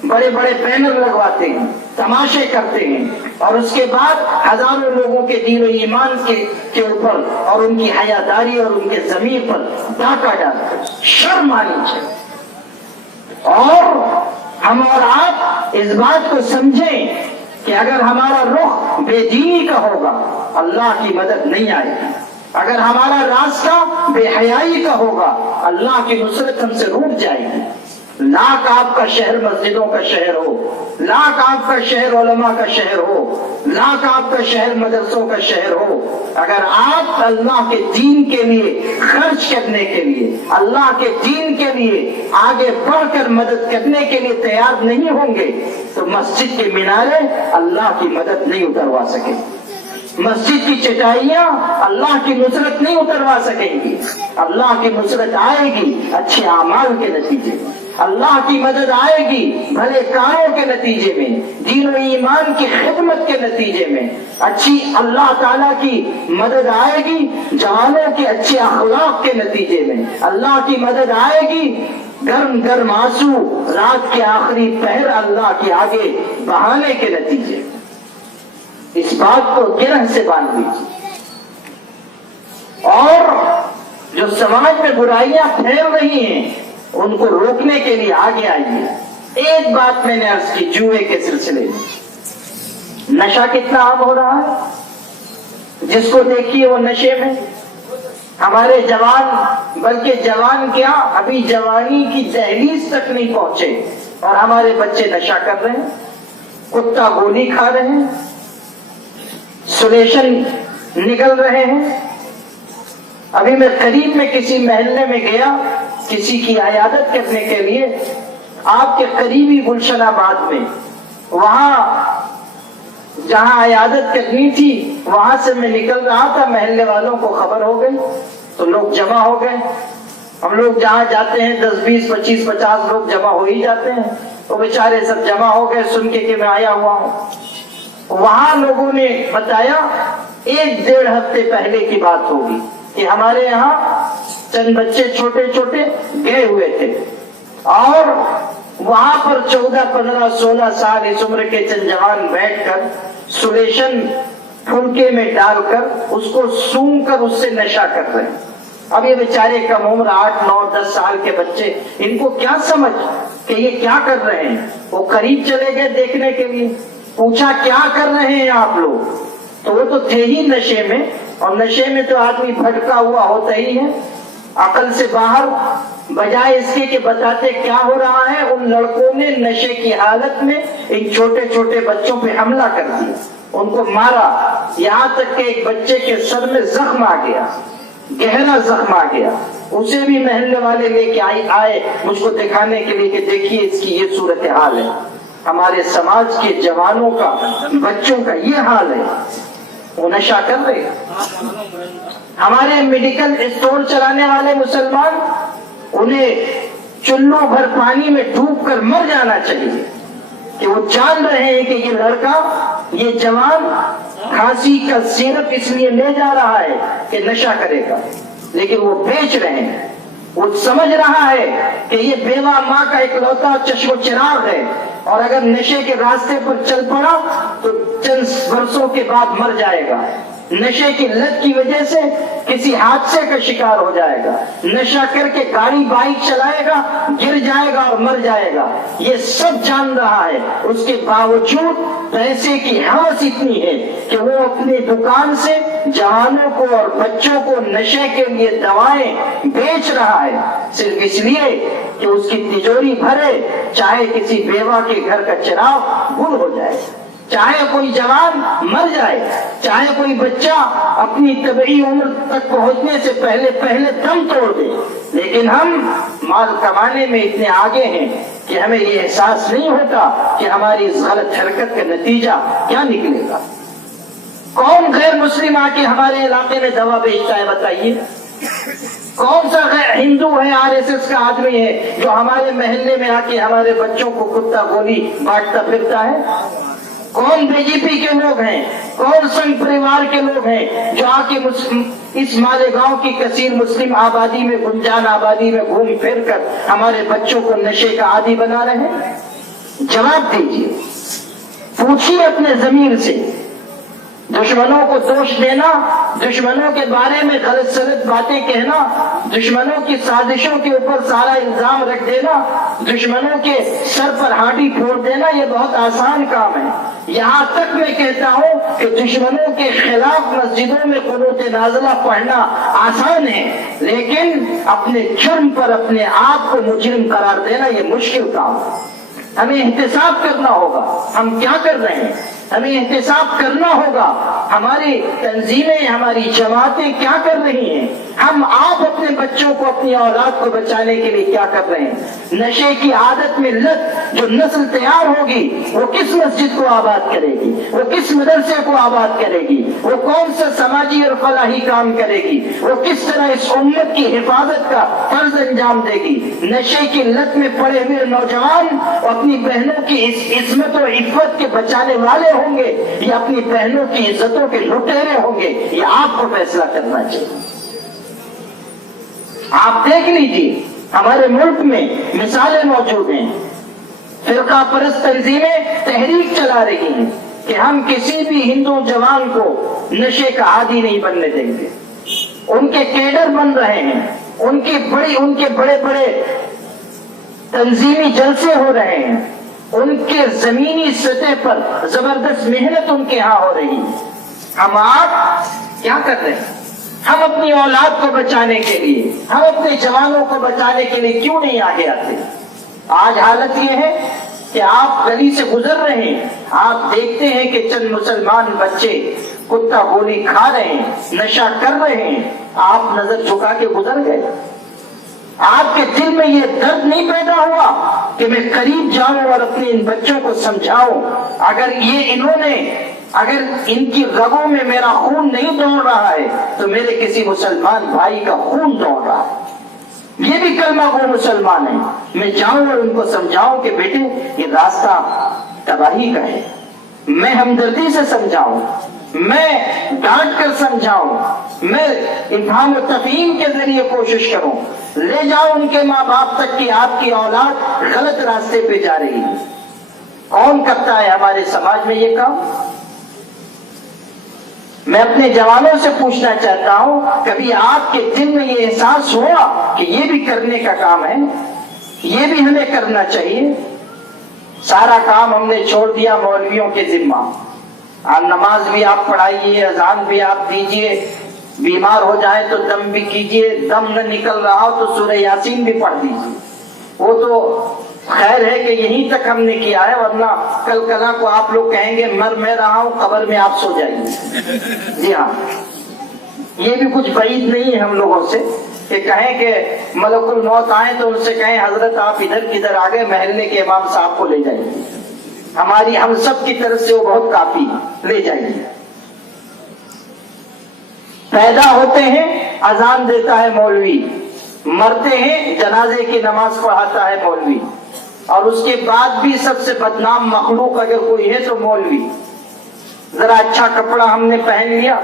بڑے بڑے بینر لگواتے ہیں، تماشے کرتے ہیں، اور اس کے بعد ہزاروں لوگوں کے دین و ایمان کے اوپر اور ان کی حیاداری اور ان کے ضمیر پر ڈاکہ ڈالتے ہیں۔ شرم آنی چاہیے، اور ہم اور آپ اس بات کو سمجھیں کہ اگر ہمارا رخ بے دینی کا ہوگا اللہ کی مدد نہیں آئے گی، اگر ہمارا راستہ بے حیائی کا ہوگا اللہ کی نصرت ہم سے روٹ جائے گی۔ لاکھ آپ کا شہر مسجدوں کا شہر ہو، لاکھ آپ کا شہر علماء کا شہر ہو، لاکھ آپ کا شہر مدرسوں کا شہر ہو، اگر آپ اللہ کے دین کے لیے خرچ کرنے کے لیے، اللہ کے دین کے لیے آگے بڑھ کر مدد کرنے کے لیے تیار نہیں ہوں گے تو مسجد کے مینارے اللہ کی مدد نہیں اتروا سکیں، مسجد کی چٹائیاں اللہ کی نصرت نہیں اتروا سکیں گی۔ اللہ کی نصرت آئے گی اچھے اعمال کے نتیجے میں، اللہ کی مدد آئے گی بھلے کاموں کے نتیجے میں، دین و ایمان کی خدمت کے نتیجے میں، اچھی اللہ تعالیٰ کی مدد آئے گی جوانوں کے اچھے اخلاق کے نتیجے میں، اللہ کی مدد آئے گی گرم گرم آنسو رات کے آخری پہر اللہ کے آگے بہانے کے نتیجے میں۔ اس بات کو گرہ سے باندھ لیجیے، اور جو سماج میں برائیاں پھیل رہی ہیں ان کو روکنے کے لیے آگے آئیے۔ ایک بات میں نے عرض کی جوئے کے سلسلے میں، نشہ کتنا عام ہو رہا ہے، جس کو دیکھیے وہ نشے میں، ہمارے جوان، بلکہ جوان کیا ابھی جوانی کی دہلیز تک نہیں پہنچے اور ہمارے بچے نشہ کر رہے ہیں، کتا گولی کھا رہے ہیں، سلیشن نکل رہے ہیں۔ ابھی میں قریب میں کسی محلے میں گیا کسی کی عیادت کرنے کے لیے، آپ کے قریبی گلشن آباد میں، وہاں جہاں عیادت کرنی تھی وہاں سے میں نکل رہا تھا، محلے والوں کو خبر ہو گئی تو لوگ جمع ہو گئے۔ ہم لوگ جہاں جاتے ہیں 10 20 25 50 لوگ جمع ہو ہی جاتے ہیں، تو بیچارے سب جمع ہو گئے سن کے کہ میں آیا ہوا ہوں۔ وہاں لوگوں نے بتایا 1-1.5 ہفتے پہلے کی بات ہوگی کہ ہمارے یہاں چند بچے چھوٹے چھوٹے گئے ہوئے تھے، اور وہاں پر 14 15 16 سال اس عمر کے چند جوان بیٹھ کر سلیشن پھلکے میں ڈال کر اس کو سونگ کر اس سے نشہ کر رہے ہیں۔ اب یہ بیچارے کم عمر 8 9 10 سال کے بچے، ان کو کیا سمجھ کہ یہ کیا کر رہے ہیں؟ وہ قریب چلے گئے دیکھنے کے لیے، پوچھا کیا کر رہے ہیں آپ لوگ؟ تو وہ تو تھے ہی نشے میں، اور نشے میں تو آدمی بھٹکا ہوا ہوتا ہی ہے، عقل سے باہر۔ بجائے اس کے کہ بتاتے کیا ہو رہا ہے، ان لڑکوں نے نشے کی حالت میں ان چھوٹے چھوٹے بچوں پہ حملہ کر دیا، ان کو مارا، یہاں تک کہ ایک بچے کے سر میں زخم آ گیا، گہرا زخم آ گیا۔ اسے بھی محلے والے لے کے آئے مجھ کو دکھانے کے لیے کہ دیکھیے اس کی یہ صورتحال ہے. ہمارے سماج کے جوانوں کا، بچوں کا یہ حال ہے، وہ نشہ کر رہے ہیں. ہمارے میڈیکل اسٹور چلانے والے مسلمان، انہیں چلو بھر پانی میں ڈوب کر مر جانا چاہیے کہ وہ جان رہے ہیں کہ یہ لڑکا، یہ جوان کھانسی کا سیرپ اس لیے لے جا رہا ہے کہ نشہ کرے گا، لیکن وہ بیچ رہے ہیں. وہ سمجھ رہا ہے کہ یہ بیوہ ماں کا اکلوتا چشم و چراغ ہے، اور اگر نشے کے راستے پر چل پڑا تو چند برسوں کے بعد مر جائے گا. نشے کی لت کی وجہ سے کسی حادثے کا شکار ہو جائے گا، نشہ کر کے گاڑی بائک چلائے گا، گر جائے گا اور مر جائے گا. یہ سب جان رہا ہے، اس کے باوجود پیسے کی ہوس اتنی ہے کہ وہ اپنی دکان سے جوانوں کو اور بچوں کو نشے کے لیے دوائیں بیچ رہا ہے، صرف اس لیے کہ اس کی تجوری بھرے، چاہے کسی بیوہ کے گھر کا چراغ گل ہو جائے، چاہے کوئی جوان مر جائے، چاہے کوئی بچہ اپنی طبعی عمر تک پہنچنے سے پہلے دم توڑ دے. لیکن ہم مال کمانے میں اتنے آگے ہیں کہ ہمیں یہ احساس نہیں ہوتا کہ ہماری اس غلط حرکت کا نتیجہ کیا نکلے گا. کون غیر مسلم آ کے ہمارے علاقے میں دوا بیچتا ہے بتائیے؟ کون سا ہندو ہے RSS کا آدمی ہے جو ہمارے محلے میں آ کے ہمارے بچوں کو کتا گولی بانٹتا پھرتا ہے؟ کون BJP کے لوگ ہیں، کون سنگھ پریوار کے لوگ ہیں جو آ کے اس مالیگاؤں کی کثیر مسلم آبادی میں، گنجان آبادی میں گھوم پھر کر ہمارے بچوں کو نشے کا عادی بنا رہے ہیں؟ جواب دیجیے، پوچھیے اپنے ضمیر سے. دشمنوں کو دوش دینا، دشمنوں کے بارے میں غلط سلط باتیں کہنا، دشمنوں کی سازشوں کے اوپر سارا الزام رکھ دینا، دشمنوں کے سر پر ہانڈی پھوڑ دینا، یہ بہت آسان کام ہے. یہاں تک میں کہتا ہوں کہ دشمنوں کے خلاف مسجدوں میں قنوت نازلہ پڑھنا آسان ہے، لیکن اپنے جرم پر اپنے آپ کو مجرم قرار دینا یہ مشکل کام ہے. ہمیں احتساب کرنا ہوگا ہم کیا کر رہے ہیں، ہمیں احتساب کرنا ہوگا ہماری تنظیمیں، ہماری جماعتیں کیا کر رہی ہیں، ہم آپ اپنے بچوں کو، اپنی اولاد کو بچانے کے لیے کیا کر رہے ہیں. نشے کی عادت میں لت جو نسل تیار ہوگی وہ کس مسجد کو آباد کرے گی، وہ کس مدرسے کو آباد کرے گی، وہ کون سا سماجی اور فلاحی کام کرے گی، وہ کس طرح اس امت کی حفاظت کا فرض انجام دے گی. نشے کی لت میں پڑے ہوئے نوجوان اپنی بہنوں کی عصمت و عفت کے بچانے والے ہوں گے یا اپنی بہنوں کی عزتوں کے لٹیرے ہوں گے، یہ آپ کو فیصلہ کرنا چاہیے. آپ دیکھ لیجیے ہمارے ملک میں مثالیں موجود ہیں، فرقہ پرست تنظیمیں تحریک چلا رہی ہیں کہ ہم کسی بھی ہندو جوان کو نشے کا عادی نہیں بننے دیں گے. ان کے کیڈر بن رہے ہیں، ان کے بڑے بڑے تنظیمی جلسے ہو رہے ہیں، ان کے زمینی سطح پر زبردست محنت ان کے ہاں ہو رہی ہے. ہم آپ کیا کر رہے ہیں؟ ہم اپنی اولاد کو بچانے کے لیے، ہم اپنے جوانوں کو بچانے کے لیے کیوں نہیں آگے آتے؟ آج حالت یہ ہے کہ آپ گلی سے گزر رہے ہیں، آپ دیکھتے ہیں کہ چند مسلمان بچے کتا گولی کھا رہے ہیں، نشہ کر رہے ہیں، آپ نظر جھکا کے گزر گئے. آپ کے دل میں یہ درد نہیں پیدا ہوا کہ میں قریب جاؤں اور اپنے ان بچوں کو سمجھاؤں اگر ان کی رگوں میں میرا خون نہیں دوڑ رہا ہے تو میرے کسی مسلمان بھائی کا خون دوڑ رہا ہے. یہ بھی کلمہ گو مسلمان ہیں. میں جاؤں اور ان کو سمجھاؤں کہ بیٹے یہ راستہ تباہی کا ہے. میں ہمدردی سے سمجھاؤں، میں ڈانٹ کر سمجھاؤں، میں افہام و تفہیم کے ذریعے کوشش کروں، لے جاؤں ان کے ماں باپ تک کہ آپ کی اولاد غلط راستے پہ جا رہی ہے. کون کرتا ہے ہمارے سماج میں یہ کام؟ میں اپنے جوانوں سے پوچھنا چاہتا ہوں، کبھی آپ کے دل میں یہ احساس ہوا کہ یہ بھی کرنے کا کام ہے، یہ بھی ہمیں کرنا چاہیے؟ سارا کام ہم نے چھوڑ دیا مولویوں کے ذمہ. نماز بھی آپ پڑھائیے، اذان بھی آپ دیجیے، بیمار ہو جائے تو دم بھی کیجیے، دم نہ نکل رہا ہو تو سورہ یاسین بھی پڑھ دیجیے. وہ تو خیر ہے کہ یہیں تک ہم نے کیا ہے، ورنہ کل کلا کو آپ لوگ کہیں گے مر میں رہا ہوں، قبر میں آپ سو جائیے. جی ہاں، یہ بھی کچھ بعید نہیں ہے ہم لوگوں سے کہ کہیں کہ ملک الموت آئے تو ان سے کہیں حضرت آپ ادھر کدھر آ گئے، محلے کے امام صاحب کو لے جائیے، ہماری ہم سب کی طرف سے وہ بہت کافی ہے، لے جائیے۔ پیدا ہوتے ہیں اذان دیتا ہے مولوی، مرتے ہیں جنازے کی نماز پڑھاتا ہے مولوی، اور اس کے بعد بھی سب سے بدنام مخلوق اگر کوئی ہے تو مولوی۔ ذرا اچھا کپڑا ہم نے پہن لیا،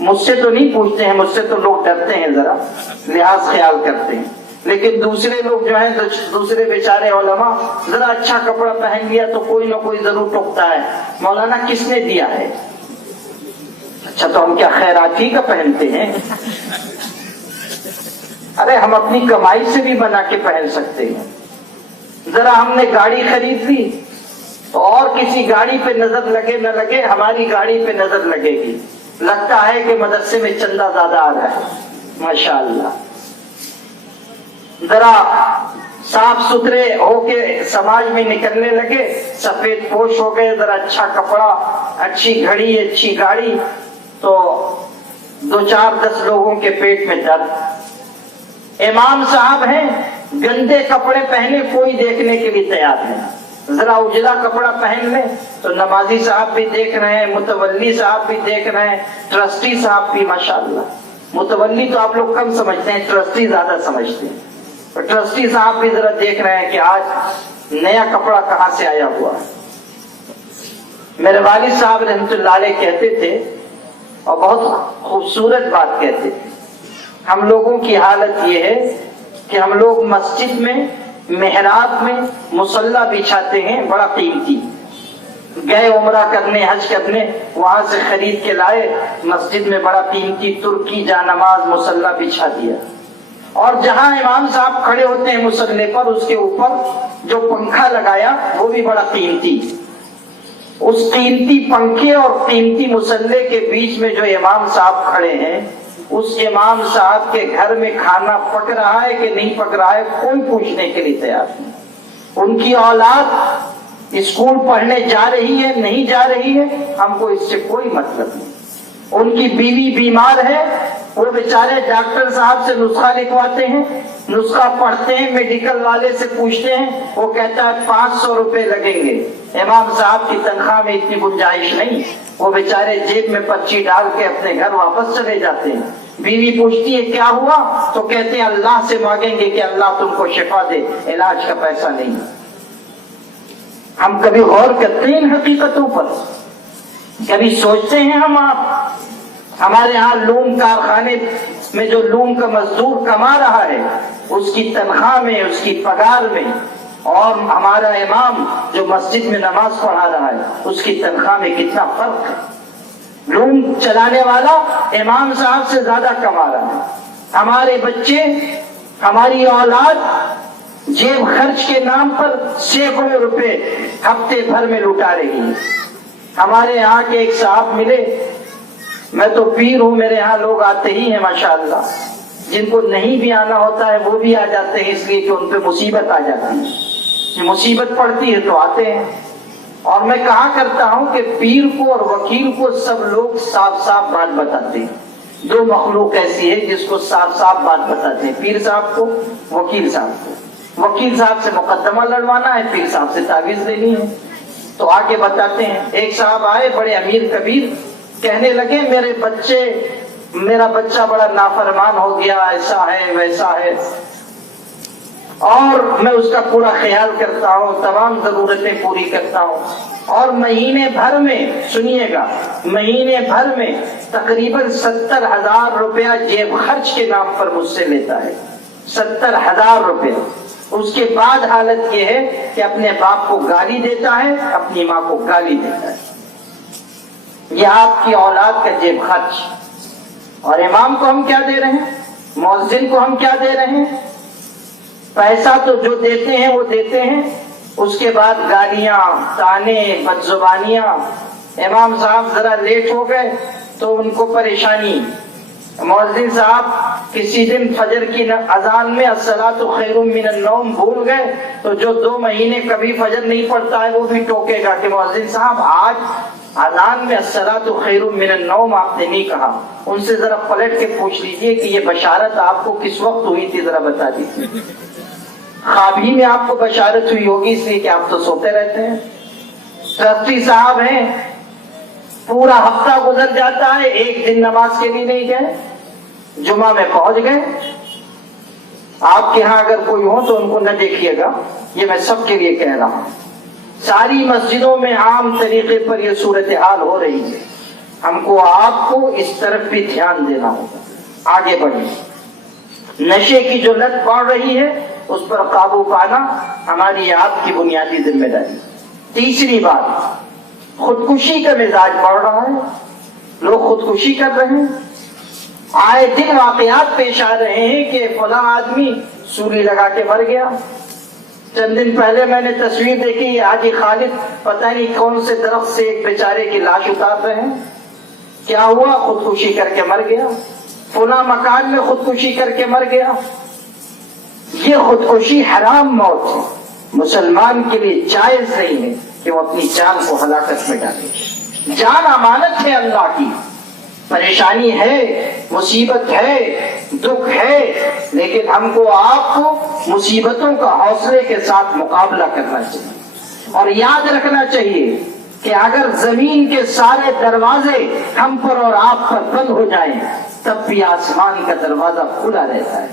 مجھ سے تو نہیں پوچھتے ہیں، مجھ سے تو لوگ ڈرتے ہیں، ذرا لحاظ خیال کرتے ہیں، لیکن دوسرے لوگ جو ہیں دوسرے بیچارے علماء ذرا اچھا کپڑا پہن لیا تو کوئی نہ کوئی ضرور ٹوکتا ہے، مولانا کس نے دیا ہے؟ اچھا تو ہم کیا خیراتی کا پہنتے ہیں؟ ارے ہم اپنی کمائی سے بھی بنا کے پہن سکتے ہیں۔ ذرا ہم نے گاڑی خرید لی تو اور کسی گاڑی پہ نظر لگے نہ لگے، ہماری گاڑی پہ نظر لگے گی، لگتا ہے کہ مدرسے میں چندہ زیادہ آ رہا ہے، ماشاءاللہ۔ ذرا صاف ستھرے ہو کے سماج میں نکلنے لگے، سفید پوش ہو گئے، ذرا اچھا کپڑا، اچھی گھڑی، اچھی گاڑی، تو 2-4-10 لوگوں کے پیٹ میں درد۔ امام صاحب ہیں، گندے کپڑے پہنے کوئی دیکھنے کے لیے تیار نہیں، ذرا اجلا کپڑا پہن لیں تو نمازی صاحب بھی دیکھ رہے ہیں، متولی صاحب بھی دیکھ رہے ہیں، ٹرسٹی صاحب بھی، ماشاءاللہ۔ متولی تو آپ لوگ کم سمجھتے ہیں، ٹرسٹی زیادہ سمجھتے ہیں۔ تو ٹرسٹی صاحب بھی ذرا دیکھ رہے ہیں کہ آج نیا کپڑا کہاں سے آیا ہوا ہے۔ میرے والد صاحب رحمۃ اللہ علیہ کہتے تھے، اور بہت خوبصورت بات کہتے تھے، ہم لوگوں کی حالت یہ ہے کہ ہم لوگ مسجد میں محراب میں مصلی بچھاتے ہیں، بڑا قیمتی، گئے عمرہ کرنے، حج کرنے، وہاں سے خرید کے لائے، مسجد میں بڑا قیمتی ترکی جا نماز مصلی بچھا دیا، اور جہاں امام صاحب کھڑے ہوتے ہیں مصلی پر، اس کے اوپر جو پنکھا لگایا وہ بھی بڑا قیمتی، اس قیمتی پنکھے اور قیمتی مصلی کے بیچ میں جو امام صاحب کھڑے ہیں، اس امام صاحب کے گھر میں کھانا پک رہا ہے کہ نہیں پک رہا ہے کوئی پوچھنے کے لیے تیار نہیں۔ ان کی اولاد اسکول پڑھنے جا رہی ہے نہیں جا رہی ہے، ہم کو اس سے کوئی مطلب نہیں۔ ان کی بیوی بیمار ہے، وہ بیچارے ڈاکٹر صاحب سے نسخہ لکھواتے ہیں، نسخہ پڑھتے ہیں، میڈیکل والے سے پوچھتے ہیں، وہ کہتا ہے 500 روپے لگیں گے۔ امام صاحب کی تنخواہ میں اتنی گنجائش نہیں، وہ بیچارے جیب میں پرچی ڈال کے اپنے گھر واپس چلے جاتے ہیں۔ بیوی پوچھتی ہے کیا ہوا، تو کہتے ہیں اللہ سے مانگیں گے کہ اللہ تم کو شفا دے، علاج کا پیسہ نہیں۔ ہم کبھی غور کرتے ہیں ان حقیقتوں پر؟ کبھی سوچتے ہیں آپ ہمارے ہاں لوم کارخانے میں جو لوم کا مزدور کما رہا ہے، اس کی تنخواہ میں، اس کی پگار میں، اور ہمارا امام جو مسجد میں نماز پڑھا رہا ہے اس کی تنخواہ میں کتنا فرق ہے؟ لوم چلانے والا امام صاحب سے زیادہ کما رہا ہے، ہمارے بچے، ہماری اولاد جیب خرچ کے نام پر سینکڑوں روپے ہفتے بھر میں لٹا رہی ہے۔ ہمارے یہاں کے ایک صاحب ملے، میں تو پیر ہوں، میرے ہاں لوگ آتے ہی ہیں ماشاءاللہ، جن کو نہیں بھی آنا ہوتا ہے وہ بھی آ جاتے ہیں، اس لیے کہ ان پہ مصیبت آ جاتی ہے، مصیبت پڑتی ہے تو آتے ہیں۔ اور میں کہا کرتا ہوں کہ پیر کو اور وکیل کو سب لوگ صاف صاف بات بتاتے ہیں، دو مخلوق ایسی ہے جس کو صاف صاف بات بتاتے ہیں، پیر صاحب کو، وکیل صاحب کو۔ وکیل صاحب سے مقدمہ لڑوانا ہے، پیر صاحب سے تعویذ لینی ہے، تو آ کے بتاتے ہیں۔ ایک صاحب آئے بڑے امیر کبیر، کہنے لگے میرا بچہ بڑا نافرمان ہو گیا، ایسا ہے ویسا ہے، اور میں اس کا پورا خیال کرتا ہوں، تمام ضرورتیں پوری کرتا ہوں، اور مہینے بھر میں، سنیے گا، مہینے بھر میں تقریباً 70,000 روپیہ جیب خرچ کے نام پر مجھ سے لیتا ہے، 70,000 روپے۔ اس کے بعد حالت یہ ہے کہ اپنے باپ کو گالی دیتا ہے، اپنی ماں کو گالی دیتا ہے۔ یہ آپ کی اولاد کا جیب خرچ۔ اور امام کو ہم کیا دے رہے ہیں، مؤذن کو ہم کیا دے رہے ہیں؟ پیسہ تو جو دیتے ہیں وہ دیتے ہیں، اس کے بعد گالیاں، طعنے، بدزبانیاں۔ امام صاحب ذرا لیٹ ہو گئے تو ان کو پریشانی، مؤذن صاحب کسی دن فجر کی اذان میں الصلاۃ خیر من النوم بھول گئے تو جو 2 مہینے کبھی فجر نہیں پڑتا ہے وہ بھی ٹوکے گا کہ مؤذن صاحب آج اذان میں الصلاۃ خیر من النوم آپ نے نہیں کہا. ان سے ذرا پلٹ کے پوچھ لیجئے کہ یہ بشارت آپ کو کس وقت ہوئی تھی، ذرا بتا دیجیے. خواب ہی میں آپ کو بشارت ہوئی ہوگی، اس لیے کہ آپ تو سوتے رہتے ہیں. ٹرسٹی صاحب ہیں، پورا ہفتہ گزر جاتا ہے، ایک دن نماز کے لیے نہیں گئے، جمعہ میں پہنچ گئے. آپ کے ہاں اگر کوئی ہو تو ان کو نہ دیکھیے گا، یہ میں سب کے لیے کہہ رہا ہوں. ساری مسجدوں میں عام طریقے پر یہ صورتحال ہو رہی ہے. ہم کو آپ کو اس طرف بھی دھیان دینا ہوگا. آگے بڑھیں. نشے کی جو لت بڑھ رہی ہے اس پر قابو پانا ہماری آپ کی بنیادی ذمہ داری. تیسری بات، خودکشی کا مزاج بڑھ رہا ہے، لوگ خودکشی کر رہے ہیں. آئے دن واقعات پیش آ رہے ہیں کہ فلاں آدمی سولی لگا کے مر گیا. چند دن پہلے میں نے تصویر دیکھی، حاجی خالد پتہ نہیں کون سے درخت سے ایک بیچارے کی لاش اتار رہے ہیں. کیا ہوا؟ خودکشی کر کے مر گیا. فلاں مکان میں خودکشی کر کے مر گیا. یہ خودکشی حرام موت ہے. مسلمان کے لیے جائز نہیں ہے کہ وہ اپنی جان کو ہلاکت میں ڈالے. جان امانت ہے اللہ کی. پریشانی ہے، مصیبت ہے، دکھ ہے، لیکن ہم کو آپ کو مصیبتوں کا حوصلے کے ساتھ مقابلہ کرنا چاہیے. اور یاد رکھنا چاہیے کہ اگر زمین کے سارے دروازے ہم پر اور آپ پر بند ہو جائیں تب بھی آسمان کا دروازہ کھلا رہتا ہے.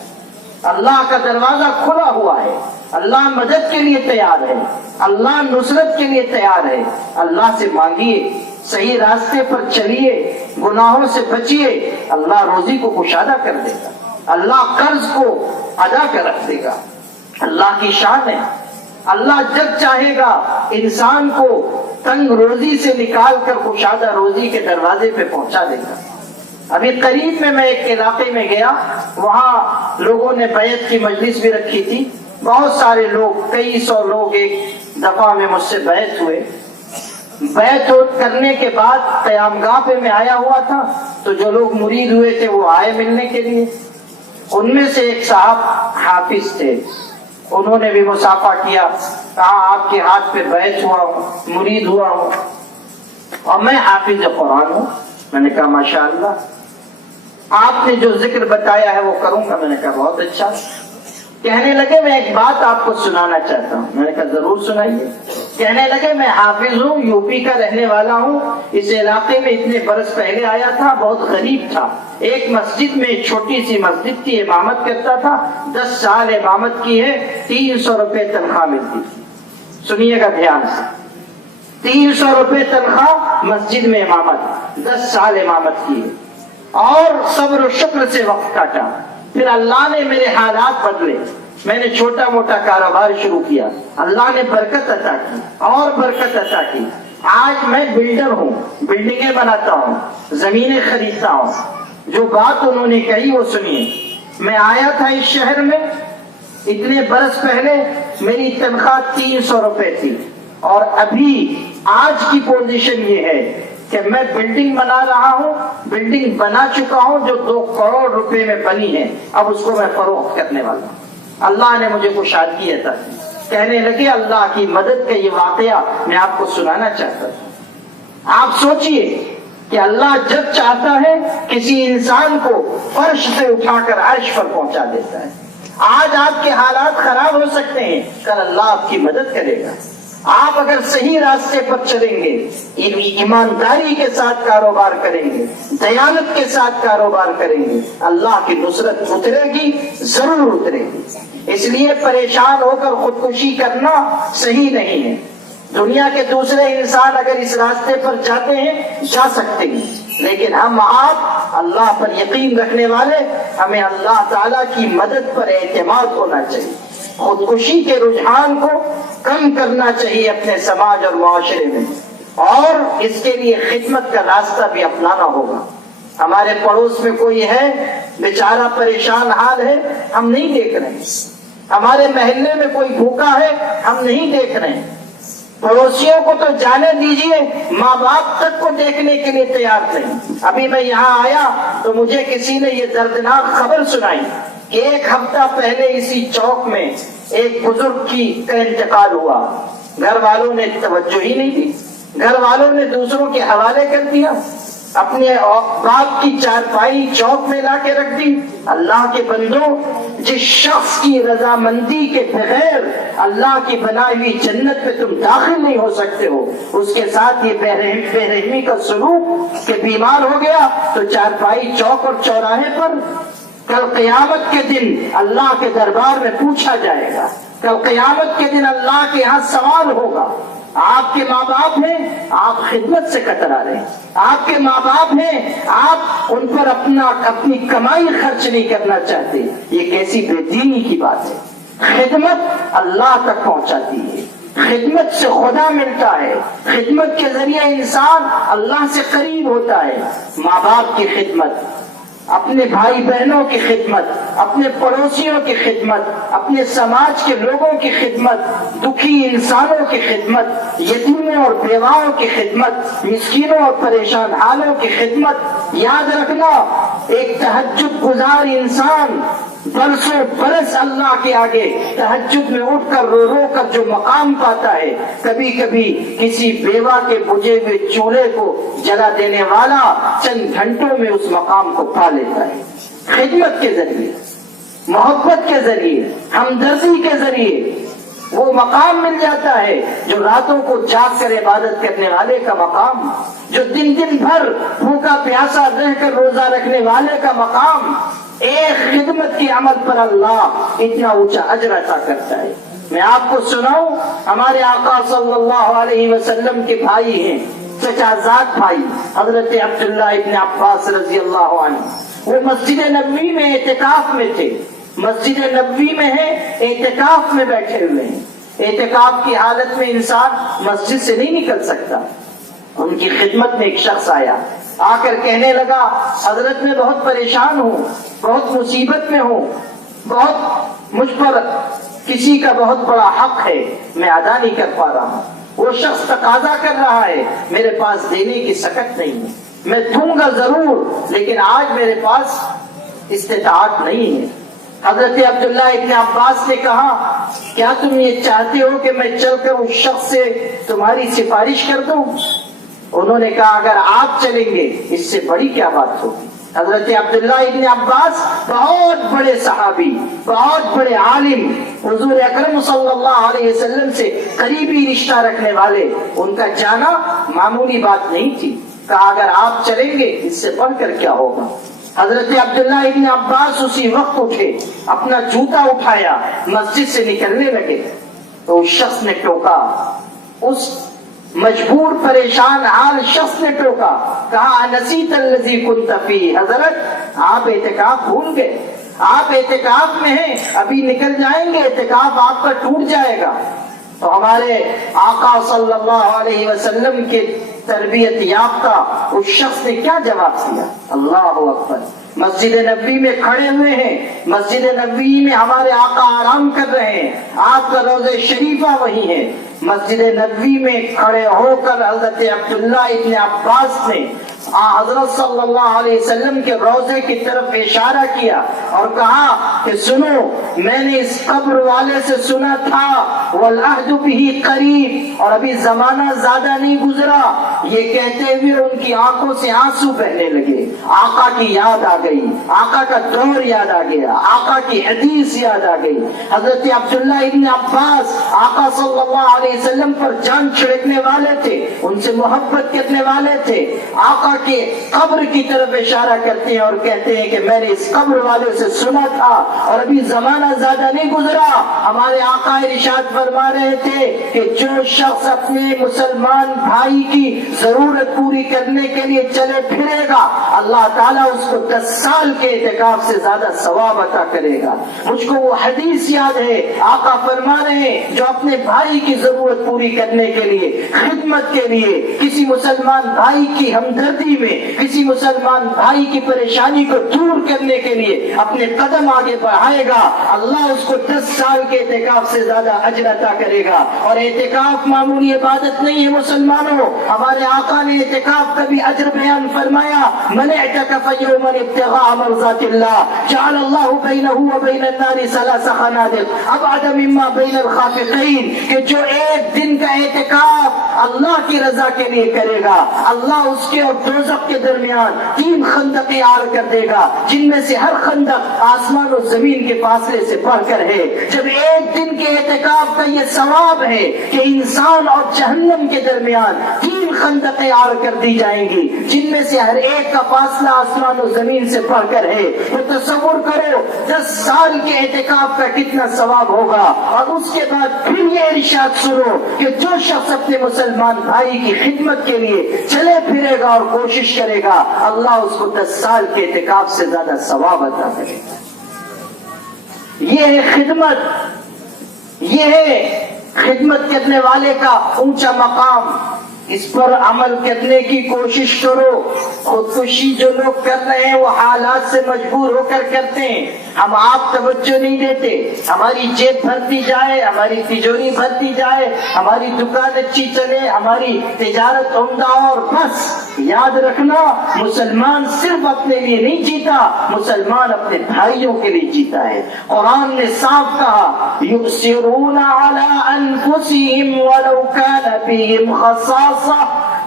اللہ کا دروازہ کھلا ہوا ہے. اللہ مدد کے لیے تیار ہے، اللہ نصرت کے لیے تیار ہے. اللہ سے مانگیے، صحیح راستے پر چلیے، گناہوں سے بچیے. اللہ روزی کو کشادہ کر دے گا، اللہ قرض کو ادا کر رکھ دے گا. اللہ کی شان ہے. اللہ جب چاہے گا انسان کو تنگ روزی سے نکال کر کشادہ روزی کے دروازے پہ پہنچا دے گا. ابھی قریب میں ایک علاقے میں گیا، وہاں لوگوں نے بیعت کی مجلس بھی رکھی تھی. بہت سارے لوگ، کئی سو لوگ ایک دفعہ میں مجھ سے بیعت ہوئے. بیعت کرنے کے بعد قیام گاہ پہ میں آیا ہوا تھا تو جو لوگ مرید ہوئے تھے وہ آئے ملنے کے لیے. ان میں سے ایک صاحب حافظ تھے، انہوں نے بھی مصافحہ کیا، کہا آپ کے ہاتھ پہ بیعت ہوا ہوں، مرید ہوا ہوں اور میں حافظ قرآن ہوں. میں نے کہا ماشاءاللہ، آپ نے جو ذکر بتایا ہے وہ کروں گا. میں نے کہا بہت اچھا. کہنے لگے میں ایک بات آپ کو سنانا چاہتا ہوں. میں نے کہا ضرور سنائیے. کہنے لگے میں حافظ ہوں، یو پی کا رہنے والا ہوں. اس علاقے میں اتنے برس پہلے آیا تھا، بہت غریب تھا. ایک مسجد میں، ایک چھوٹی سی مسجد تھی، امامت کرتا تھا. 10 سال امامت کی ہے، 300 روپے تنخواہ ملتی تھی. سنیے گا دھیان سے، 300 روپے تنخواہ مسجد میں امامت، 10 سال امامت کی ہے. اور صبر و شکر سے وقت کاٹا. پھر اللہ نے میرے حالات بدلے، میں نے چھوٹا موٹا کاروبار شروع کیا. اللہ نے برکت عطا کی اور برکت عطا کی. آج میں بلڈر ہوں، بلڈنگیں بناتا ہوں، زمینیں خریدتا ہوں. جو بات انہوں نے کہی وہ سنیے. میں آیا تھا اس شہر میں اتنے برس پہلے، میری تنخواہ 300 روپے تھی. اور ابھی آج کی پوزیشن یہ ہے کہ میں بلڈنگ بنا رہا ہوں، بلڈنگ بنا چکا ہوں جو 2 کروڑ روپے میں بنی ہے. اب اس کو میں فروخت کرنے والا ہوں. اللہ نے مجھے کشادگی عطا کی. کہنے لگے اللہ کی مدد کا یہ واقعہ میں آپ کو سنانا چاہتا ہوں. آپ سوچئے کہ اللہ جب چاہتا ہے کسی انسان کو فرش سے اٹھا کر عرش پر پہنچا دیتا ہے. آج آپ کے حالات خراب ہو سکتے ہیں، کل اللہ آپ کی مدد کرے گا. آپ اگر صحیح راستے پر چلیں گے، ایمانداری کے ساتھ کاروبار کریں گے، دیانت کے ساتھ کاروبار کریں گے، اللہ کی نصرت اترے گی، ضرور اترے گی. اس لیے پریشان ہو کر خودکشی کرنا صحیح نہیں ہے. دنیا کے دوسرے انسان اگر اس راستے پر جاتے ہیں جا سکتے ہیں، لیکن ہم آپ اللہ پر یقین رکھنے والے، ہمیں اللہ تعالیٰ کی مدد پر اعتماد ہونا چاہیے. خودکشی کے رجحان کو کم کرنا چاہیے اپنے سماج اور معاشرے میں، اور اس کے لیے خدمت کا راستہ بھی اپنانا ہوگا. ہمارے پڑوس میں کوئی ہے بیچارہ پریشان حال ہے، ہم نہیں دیکھ رہے ہیں. ہمارے محلے میں کوئی بھوکا ہے، ہم نہیں دیکھ رہے ہیں. پڑوسیوں کو تو جانے دیجئے، ماں باپ تک کو دیکھنے کے لیے تیار نہیں. ابھی میں یہاں آیا تو مجھے کسی نے یہ دردناک خبر سنائی کہ 1 ہفتہ پہلے اسی چوک میں ایک بزرگ کا انتقال ہوا. گھر والوں نے توجہ ہی نہیں دی. گھر والوں نے دوسروں کے حوالے کر دیا، اپنے باپ کی چارپائی چوک میں لا کے رکھ دی۔ اللہ کے بندوں، جس شخص کی رضامندی کے بغیر اللہ کی بنائی ہوئی جنت میں تم داخل نہیں ہو سکتے ہو، اس کے ساتھ یہ بے رحمی کا سلوک کہ بیمار ہو گیا تو چارپائی چوک اور چوراہے پر، کل قیامت کے دن اللہ کے دربار میں پوچھا جائے گا، کل قیامت کے دن اللہ کے ہاں سوال ہوگا۔ آپ کے ماں باپ ہیں، آپ خدمت سے کترا رہے ہیں، آپ کے ماں باپ ہیں، آپ ان پر اپنی کمائی خرچ نہیں کرنا چاہتے، یہ کیسی بے دینی کی بات ہے۔ خدمت اللہ تک پہنچاتی ہے، خدمت سے خدا ملتا ہے، خدمت کے ذریعے انسان اللہ سے قریب ہوتا ہے۔ ماں باپ کی خدمت، اپنے بھائی بہنوں کی خدمت، اپنے پڑوسیوں کی خدمت، اپنے سماج کے لوگوں کی خدمت، دکھی انسانوں کی خدمت، یتیموں اور بیواؤں کی خدمت، مسکینوں اور پریشان حالوں کی خدمت۔ یاد رکھنا، ایک تہجد گزار انسان برسوں برس اللہ کے آگے تہجد میں اٹھ کر رو رو کر جو مقام پاتا ہے، کبھی کبھی کسی بیوہ کے بجھے ہوئے چولہے کو جلا دینے والا چند گھنٹوں میں اس مقام کو پا لیتا ہے۔ خدمت کے ذریعے، محبت کے ذریعے، ہمدردی کے ذریعے وہ مقام مل جاتا ہے جو راتوں کو جاگ کر عبادت کرنے والے کا مقام، جو دن دن بھر بھوکا پیاسا رہ کر روزہ رکھنے والے کا مقام۔ ایک خدمت کے عمل پر اللہ اتنا اونچا اجر عطا کرتا ہے۔ میں آپ کو سناؤں، ہمارے آقا صلی اللہ علیہ وسلم کے بھائی ہیں، چچا زاد بھائی حضرت عبداللہ ابن عباس رضی اللہ عنہ، وہ مسجد نبوی میں اعتکاف میں تھے، مسجد نبوی میں ہے، اعتکاف میں بیٹھے ہوئے ہیں۔ اعتکاف کی حالت میں انسان مسجد سے نہیں نکل سکتا۔ ان کی خدمت میں ایک شخص آیا، آ کر کہنے لگا، حضرت میں بہت پریشان ہوں، بہت مصیبت میں ہوں، بہت مجھ پر کسی کا بہت بڑا حق ہے، میں ادا نہیں کر پا رہا ہوں۔ وہ شخص تقاضا کر رہا ہے، میرے پاس دینے کی سکت نہیں ہے، میں دوں گا ضرور لیکن آج میرے پاس استطاعت نہیں ہے۔ حضرت عبداللہ ابن عباس نے کہا، کیا تم یہ چاہتے ہو کہ میں چل کر اس شخص سے تمہاری سفارش کر دوں؟ انہوں نے کہا، اگر آپ چلیں گے اس سے بڑی کیا بات ہوگی۔ حضرت عبداللہ ابن عباس بہت بڑے صحابی، بہت بڑے عالم، حضور اکرم صلی اللہ علیہ وسلم سے قریبی رشتہ رکھنے والے، ان کا جانا معمولی بات نہیں تھی۔ کہا اگر آپ چلیں گے اس سے بڑھ کر کیا ہوگا۔ حضرت عبداللہ ابن عباس اسی وقت اٹھے، اپنا جوتا اٹھایا، مسجد سے نکلنے لگے تو اس شخص نے ٹوکا، اس مجبور پریشان حال شخص نے ٹوکا، کہا نسیت الذی کنت فی، حضرت آپ اعتکاف بھول گئے، آپ اعتکاف میں ہیں، ابھی نکل جائیں گے اعتکاف آپ کا ٹوٹ جائے گا۔ تو ہمارے آقا صلی اللہ علیہ وسلم کے تربیت یافتہ اس شخص نے کیا جواب دیا؟ اللہ اکبر۔ مسجد نبوی میں کھڑے ہوئے ہیں، مسجد نبوی میں ہمارے آقا آرام کر رہے ہیں، آپ کا روضہ شریفہ وہی ہے، مسجد نبوی میں کھڑے ہو کر حضرت عبداللہ ابن عباس نے حضرت صلی اللہ علیہ وسلم کے روضے کی طرف اشارہ کیا اور کہا کہ سنو، میں نے اس قبر والے سے سنا تھا والعہد بہ قریب، اور ابھی زمانہ زیادہ نہیں گزرا۔ یہ کہتے ہوئے ان کی آنکھوں سے آنسو بہنے لگے، آقا کی یاد آ گئی، آقا کا دور یاد آ گیا، آقا کی حدیث یاد آ گئی۔ حضرت عبداللہ ابن عباس آقا صلی اللہ علیہ وسلم پر جان چھڑکنے والے تھے، ان سے محبت کرنے والے تھے، آقا کے قبر کی طرف اشارہ کرتے ہیں اور کہتے ہیں کہ میں نے اس قبر والے سے سنا تھا اور ابھی زمانہ زیادہ نہیں گزرا۔ ہمارے آقا ارشاد فرما رہے تھے کہ جو شخص اپنے مسلمان بھائی کی ضرورت پوری کرنے کے لیے چلے پھرے گا، اللہ تعالیٰ اس کو 10 سال کے اعتکاف سے زیادہ ثواب عطا کرے گا۔ مجھ کو وہ حدیث یاد ہے، آقا فرما رہے ہیں جو اپنے بھائی کی ضرورت پوری کرنے کے لیے، خدمت کے لیے، کسی مسلمان بھائی کی ہمدردی میں، کسی مسلمان بھائی کی پریشانی کو دور کرنے کے لیے اپنے قدم آگے بڑھائے گا، اللہ اس کو 10 سال کے اعتکاف سے زیادہ اجر عطا کرے گا۔ اور اعتکاف معمولی عبادت نہیں ہے مسلمانوں، ہمارے ہمارے آقا نے اعتکاف کا بھی اجر بیان فرمایا، من اعتکف یوما ابتغاء مرضات اللہ جعل اللہ بینہ وبین النار ثلاث خنادق ابعد مما بین الخافقین، کہ جو ایک دن کا اعتکاف اللہ کی رضا کے لیے کرے گا، اللہ اس کے اور دوزخ کے درمیان 3 خندقیں آر کر دے گا، جن میں سے ہر خندق آسمان و زمین کے فاصلے سے بڑھ کر ہے۔ جب ایک دن کے اعتکاف کا یہ ثواب ہے کہ انسان اور جہنم کے درمیان 3 خندقیں آر کر دی جائیں گی، جن میں سے ہر ایک کا فاصلہ آسمان و زمین سے بڑھ کر ہے، تو تصور کرو 10 سال کے اعتکاف کا کتنا ثواب ہوگا۔ اور اس کے بعد پھر یہ ارشاد سنو کہ جو شخص اپنے مسلمان بھائی کی خدمت کے لیے چلے پھرے گا اور کوشش کرے گا، اللہ اس کو 10 سال کے اعتکاف سے زیادہ ثواب عطا کرے گا۔ یہ ہے خدمت، یہ ہے خدمت کرنے والے کا اونچا مقام، اس پر عمل کرنے کی کوشش کرو۔ خودکشی جو لوگ کر رہے ہیں وہ حالات سے مجبور ہو کر کرتے ہیں، ہم آپ توجہ نہیں دیتے، ہماری جیب بھرتی جائے، ہماری تجوری بھرتی جائے، ہماری دکان اچھی چلے، ہماری تجارت عمدہ، اور بس یاد رکھنا مسلمان صرف اپنے لیے نہیں جیتا، مسلمان اپنے بھائیوں کے لیے جیتا ہے۔ قرآن نے صاف کہا یؤثرون علی انفسہم ولو کان بہم خصاصہ،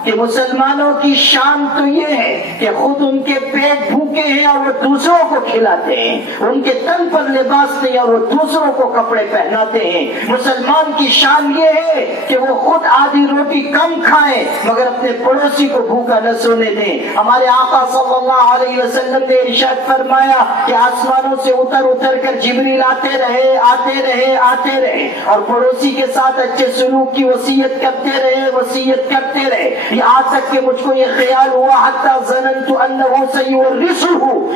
کہ مسلمانوں کی شان تو یہ ہے کہ خود ان کے پیٹ بھوکے ہیں اور وہ دوسروں کو کھلاتے ہیں، ان کے تن پر لباس نہیں اور وہ دوسروں کو کپڑے پہناتے ہیں۔ مسلمان کی شان یہ ہے کہ وہ خود آدھی روٹی کم کھائیں مگر اپنے پڑوسی کو بھوکا نہ سونے دیں۔ ہمارے آقا صلی اللہ علیہ وسلم نے ارشاد فرمایا کہ آسمانوں سے اتر کر جبریل آتے رہے اور پڑوسی کے ساتھ اچھے سلوک کی وصیت کرتے رہے، یہاں تک کہ مجھ کو یہ خیال ہوا حتی ظننت انہ سیورثہ،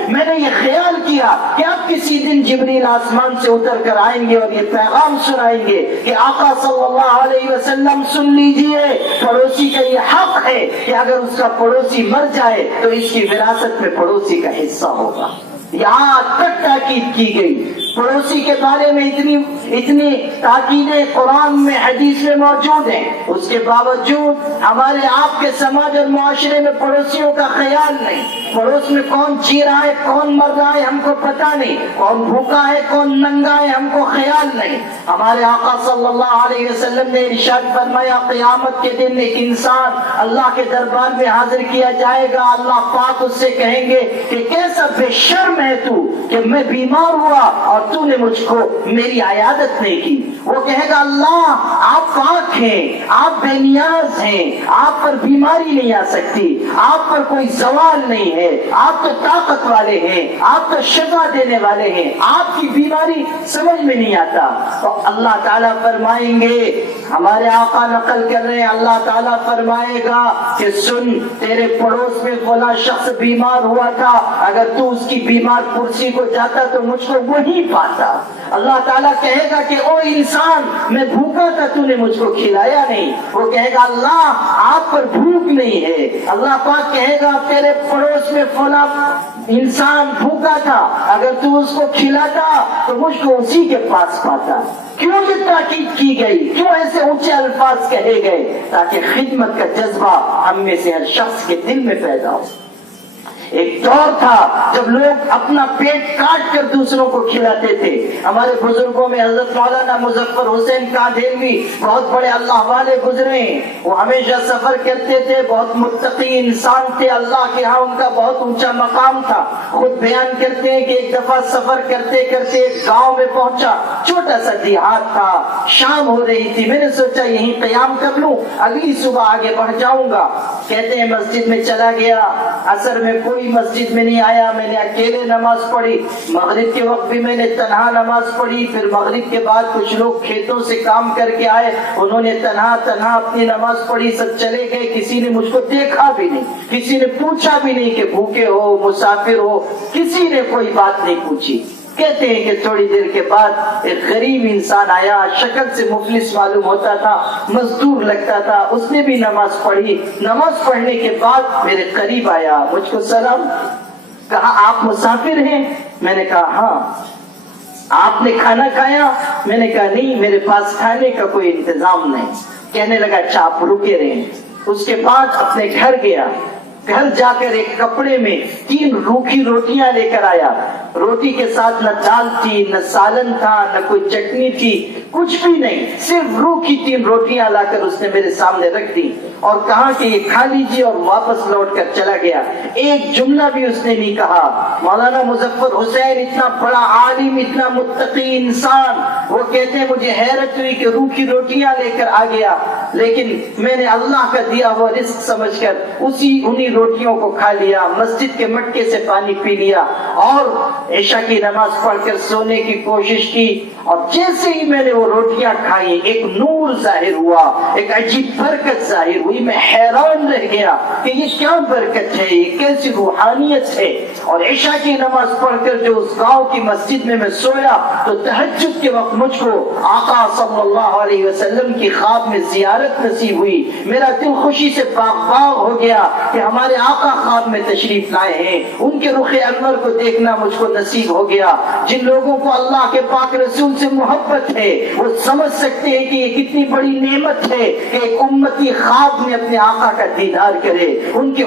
میں نے یہ خیال کیا کہ اب کسی دن جبریل آسمان سے اتر کر آئیں گے اور یہ پیغام سنائیں گے کہ آقا صلی اللہ علیہ وسلم سن لیجئے، پڑوسی کا یہ حق ہے کہ اگر اس کا پڑوسی مر جائے تو اس کی وراثت میں پڑوسی کا حصہ ہوگا۔ یہاں تک تاکید کی گئی، پڑوسی کے بارے میں اتنی تاکیدیں قرآن میں حدیث میں موجود ہیں، اس کے باوجود ہمارے آپ کے سماج اور معاشرے میں پڑوسیوں کا خیال نہیں۔ پڑوس میں کون جی رہا ہے، کون مر رہا ہے ہم کو پتہ نہیں، کون بھوکا ہے کون ننگا ہے ہم کو خیال نہیں۔ ہمارے آقا صلی اللہ علیہ وسلم نے ارشاد فرمایا قیامت کے دن ایک انسان اللہ کے دربار میں حاضر کیا جائے گا، اللہ پاک اس سے کہیں گے کہ کیسا بے شرم ہے تو کہ میں بیمار ہوا اور تو نے مجھ کو میری عیادت نہیں کی۔ وہ کہے گا اللہ آپ پاک ہیں، آپ بے نیاز ہیں، آپ پر بیماری نہیں آ سکتی، آپ پر کوئی زوال نہیں ہے، آپ تو طاقت والے ہیں، آپ تو شفا دینے والے ہیں، آپ کی بیماری سمجھ میں نہیں آتا۔ تو اللہ تعالیٰ فرمائیں گے، ہمارے آقا نقل کر رہے ہیں، اللہ تعالیٰ فرمائے گا کہ سن تیرے پڑوس میں فلاں شخص بیمار ہوا تھا، اگر تو اس کی بیمار کرسی کو جاتا تو مجھ کو وہی پاتا۔ اللہ تعالیٰ کہے گا کہ او انسان میں بھوکا تھا تو نے مجھ کو کھلایا نہیں، وہ کہے گا اللہ آپ پر بھوک نہیں ہے۔ اللہ پاک کہے گا تیرے پڑوس میں فلاں انسان بھوکا تھا، اگر تو اس کو کھلاتا تو مجھ کو اسی کے پاس پاتا۔ کیوں یہ تاکید کی گئی، کیوں ایسے اونچے الفاظ کہے گئے؟ تاکہ خدمت کا جذبہ ہم میں سے ہر شخص کے دل میں پیدا ہو۔ ایک دور تھا جب لوگ اپنا پیٹ کاٹ کر دوسروں کو کھلاتے تھے۔ ہمارے بزرگوں میں حضرت مولانا مظفر حسین قادری بہت بڑے اللہ والے گزرے ہیں، وہ ہمیشہ سفر کرتے تھے، بہت متقی انسان تھے، اللہ کے ہاں ان کا بہت اونچا مقام تھا۔ خود بیان کرتے ہیں کہ ایک دفعہ سفر کرتے کرتے ایک گاؤں میں پہنچا، چھوٹا سا دیہات تھا، شام ہو رہی تھی، میں نے سوچا یہیں قیام کر لوں، اگلی صبح آگے بڑھ جاؤں گا۔ کہتے ہیں مسجد میں چلا گیا، عصر میں کوئی مسجد میں نہیں آیا، میں نے اکیلے نماز پڑھی، مغرب کے وقت بھی میں نے تنہا نماز پڑھی، پھر مغرب کے بعد کچھ لوگ کھیتوں سے کام کر کے آئے، انہوں نے تنہا اپنی نماز پڑھی، سب چلے گئے، کسی نے مجھ کو دیکھا بھی نہیں، کسی نے پوچھا بھی نہیں کہ بھوکے ہو مسافر ہو، کسی نے کوئی بات نہیں پوچھی۔ کہتے ہیں کہ تھوڑی دیر کے بعد ایک غریب انسان آیا، شکل سے مفلس معلوم ہوتا تھا، مزدور لگتا تھا، اس نے بھی نماز پڑھی۔ نماز پڑھنے کے بعد میرے قریب آیا، مجھ کو سلام کہا، آپ مسافر ہیں؟ میں نے کہا ہاں۔ آپ نے کھانا کھایا؟ میں نے کہا نہیں، میرے پاس کھانے کا کوئی انتظام نہیں۔ کہنے لگا اچھا آپ رکے رہیں۔ اس کے بعد اپنے گھر گیا، گھر جا کر ایک کپڑے میں 3 روکھی روٹیاں لے کر آیا۔ روٹی کے ساتھ نہ دال تھی، نہ سالن تھا، نہ کوئی چٹنی تھی، کچھ بھی نہیں، صرف روکھی 3 روٹیاں لا کر اس نے میرے سامنے رکھ دی اور کہا کہ یہ کھا لیجیے، اور واپس لوٹ کر چلا گیا۔ ایک جملہ بھی اس نے نہیں کہا۔ مولانا مظفر حسین اتنا بڑا عالم، اتنا متقی انسان، وہ کہتے ہیں مجھے حیرت ہوئی کہ روکھی روٹیاں لے کر آ گیا، لیکن میں نے اللہ کا دیا ہوا رزق سمجھ کر انہی روٹیوں کو کھا لیا، مسجد کے مٹکے سے پانی پی لیا اور عشاء کی نماز پڑھ کر سونے کی کوشش کی۔ اور جیسے ہی میں نے وہ روٹیاں کھائی، ایک نور ظاہر ہوا، ایک عجیب برکت ظاہر ہوئی۔ میں حیران رہ گیا کہ یہ کیا برکت ہے، یہ کیسی روحانیت ہے۔ اور عشاء کی نماز پڑھ کر جو اس گاؤں کی مسجد میں سویا تو تہجد کے وقت مجھ کو آقا صلی اللہ علیہ وسلم کی خواب میں زیارت نصیب ہوئی۔ میرا دل خوشی سے باغ باغ ہو گیا کہ ہمارے آقا خواب میں تشریف لائے ہیں، ان کے رخ انور کو دیکھنا مجھ کو نصیب ہو گیا۔ جن لوگوں کو اللہ کے پاک رسول سے محبت ہے وہ سمجھ سکتے ہیں کہ یہ کتنی بڑی نعمت ہے کہ ایک امتی خواب میں اپنے آقا کا دیدار کرے، ان کے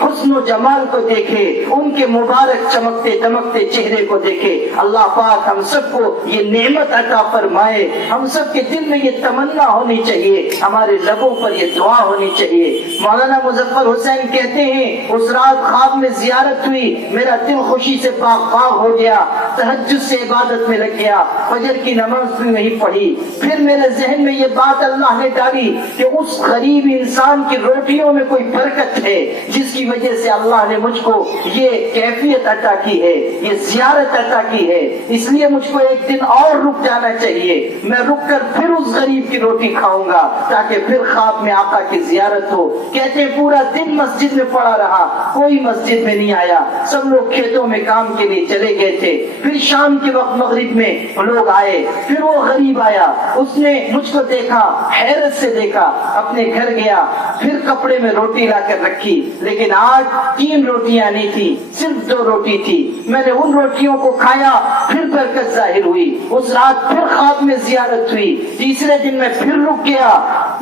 حسن و جمال کو دیکھے، ان کے مبارک چمکتے دمکتے چہرے کو دیکھے۔ اللہ پاک ہم سب کو یہ نعمت عطا فرمائے۔ ہم سب کے دل میں یہ تمنا ہونی چاہیے، ہمارے لبوں پر یہ دعا ہونی چاہیے۔ مولانا مظفر حسین کہتے ہیں اس رات خواب میں زیارت ہوئی، میرا دل خوشی سے باغ باغ ہو گیا، تہجد سے عبادت میں لگ گیا، فجر کی نماز بھی وہی پڑھی۔ پھر میرے ذہن میں یہ بات اللہ نے ڈالی کہ اس غریب انسان کی روٹیوں میں کوئی برکت ہے جس کی وجہ سے اللہ نے مجھ کو یہ کیفیت عطا کی ہے، یہ زیارت عطا کی ہے، اس لیے مجھ کو ایک دن اور رک جانا چاہیے۔ میں رک کر پھر اس غریب کی روٹی کھاؤں گا تاکہ پھر خواب میں آقا کی زیارت ہو۔ کہتے پورا دن مسجد میں پڑا رہا، کوئی مسجد میں نہیں آیا، سب لوگ کھیتوں میں کام کے لیے چلے گئے تھے۔ پھر شام کے وقت مغرب میں لوگ آئے، پھر وہ غریب آیا، اس نے مجھ کو دیکھا، حیرت سے دیکھا، اپنے گھر گیا، پھر کپڑے میں روٹی لا کر رکھی، لیکن آج 3 روٹیاں نہیں تھی، صرف 2 روٹی تھی۔ میں نے ان روٹیوں کو کھایا، پھر برکت ظاہر ہوئی۔ اس رات پھر خواب میں زیارت ہوئی، تیسرے دن میں پھر رک گیا،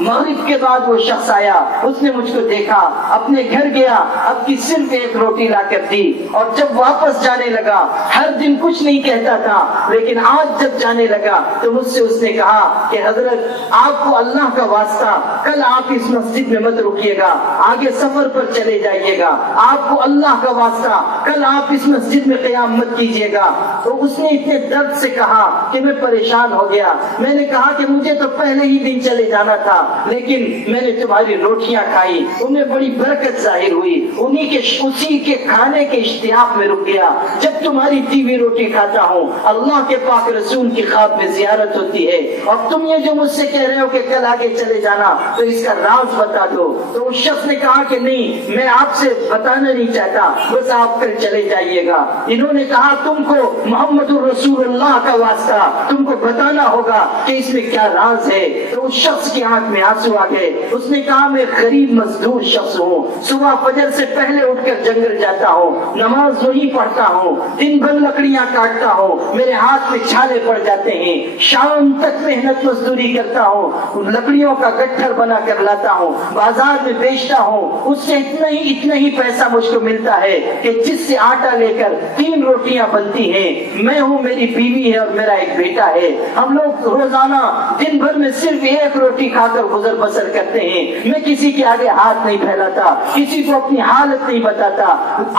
مغرب کے بعد وہ شخص آیا، اس نے مجھ کو دیکھا، اپنے گھر گیا، اب کی صرف 1 روٹی لا کر دی، اور جب واپس جانے لگا، ہر دن کچھ نہیں کہتا تھا، لیکن آج جب جانے لگا تو مجھ سے اس نے کہا کہ حضرت آپ کو اللہ کا واسطہ کل آپ اس مسجد میں مت رکیے گا، آگے سفر پر چلے جائیے گا، آپ کو اللہ کا واسطہ کل آپ اس مسجد میں قیام مت کیجیے گا۔ تو اس نے اتنے درد سے کہا کہ میں پریشان ہو گیا۔ میں نے کہا کہ مجھے تو پہلے ہی دن چلے جانا تھا، لیکن میں نے تمہاری روٹیاں کھائی، انہیں بڑی برکت ظاہر ہوئی، اسی کے کھانے کے اشتیاق میں رک گیا۔ جب تمہاری دی ہوئی روٹی کھاتا ہوں، اللہ کے پاک رسول کی خواب میں زیارت ہوتی ہے، اور تم یہ جو مجھ سے کہہ رہے ہو کہ کل آگے چلے جانا، تو اس کا راز بتا دو۔ تو اس شخص نے کہا کہ نہیں، میں آپ سے بتانا نہیں چاہتا، بس آپ کل چلے جائیے گا۔ انہوں نے کہا تم کو محمد الرسول اللہ کا واسطہ تم کو بتانا ہوگا کہ اس میں کیا راز ہے۔ تو اس شخص کی آنکھ میں آنسو آ گئے۔ اس نے کہا میں غریب مزدور شخص ہوں، صبح فجر سے پہلے اٹھ کر جنگل جاتا ہوں، نماز وہیں پڑھتا ہوں، دن بھر لکڑیاں کاٹتا ہوں، میرے ہاتھ میں چھالے پڑ جاتے ہیں، شام تک محنت مزدوری کرتا ہوں، لکڑیوں کا گٹھر بنا کر لاتا ہوں، بازار میں بیچتا ہوں، اس سے اتنا ہی پیسہ مجھ کو ملتا ہے کہ جس سے آٹا لے کر 3 روٹیاں بنتی ہیں۔ میں ہوں، میری بیوی ہے اور میرا ایک بیٹا ہے، ہم لوگ روزانہ دن بھر میں صرف 1 روٹی کھا کر گزر بسر کرتے ہیں۔ میں کسی کے آگے ہاتھ نہیں پھیلاتا، کسی کو اپنی حالت نہیں بتاتا۔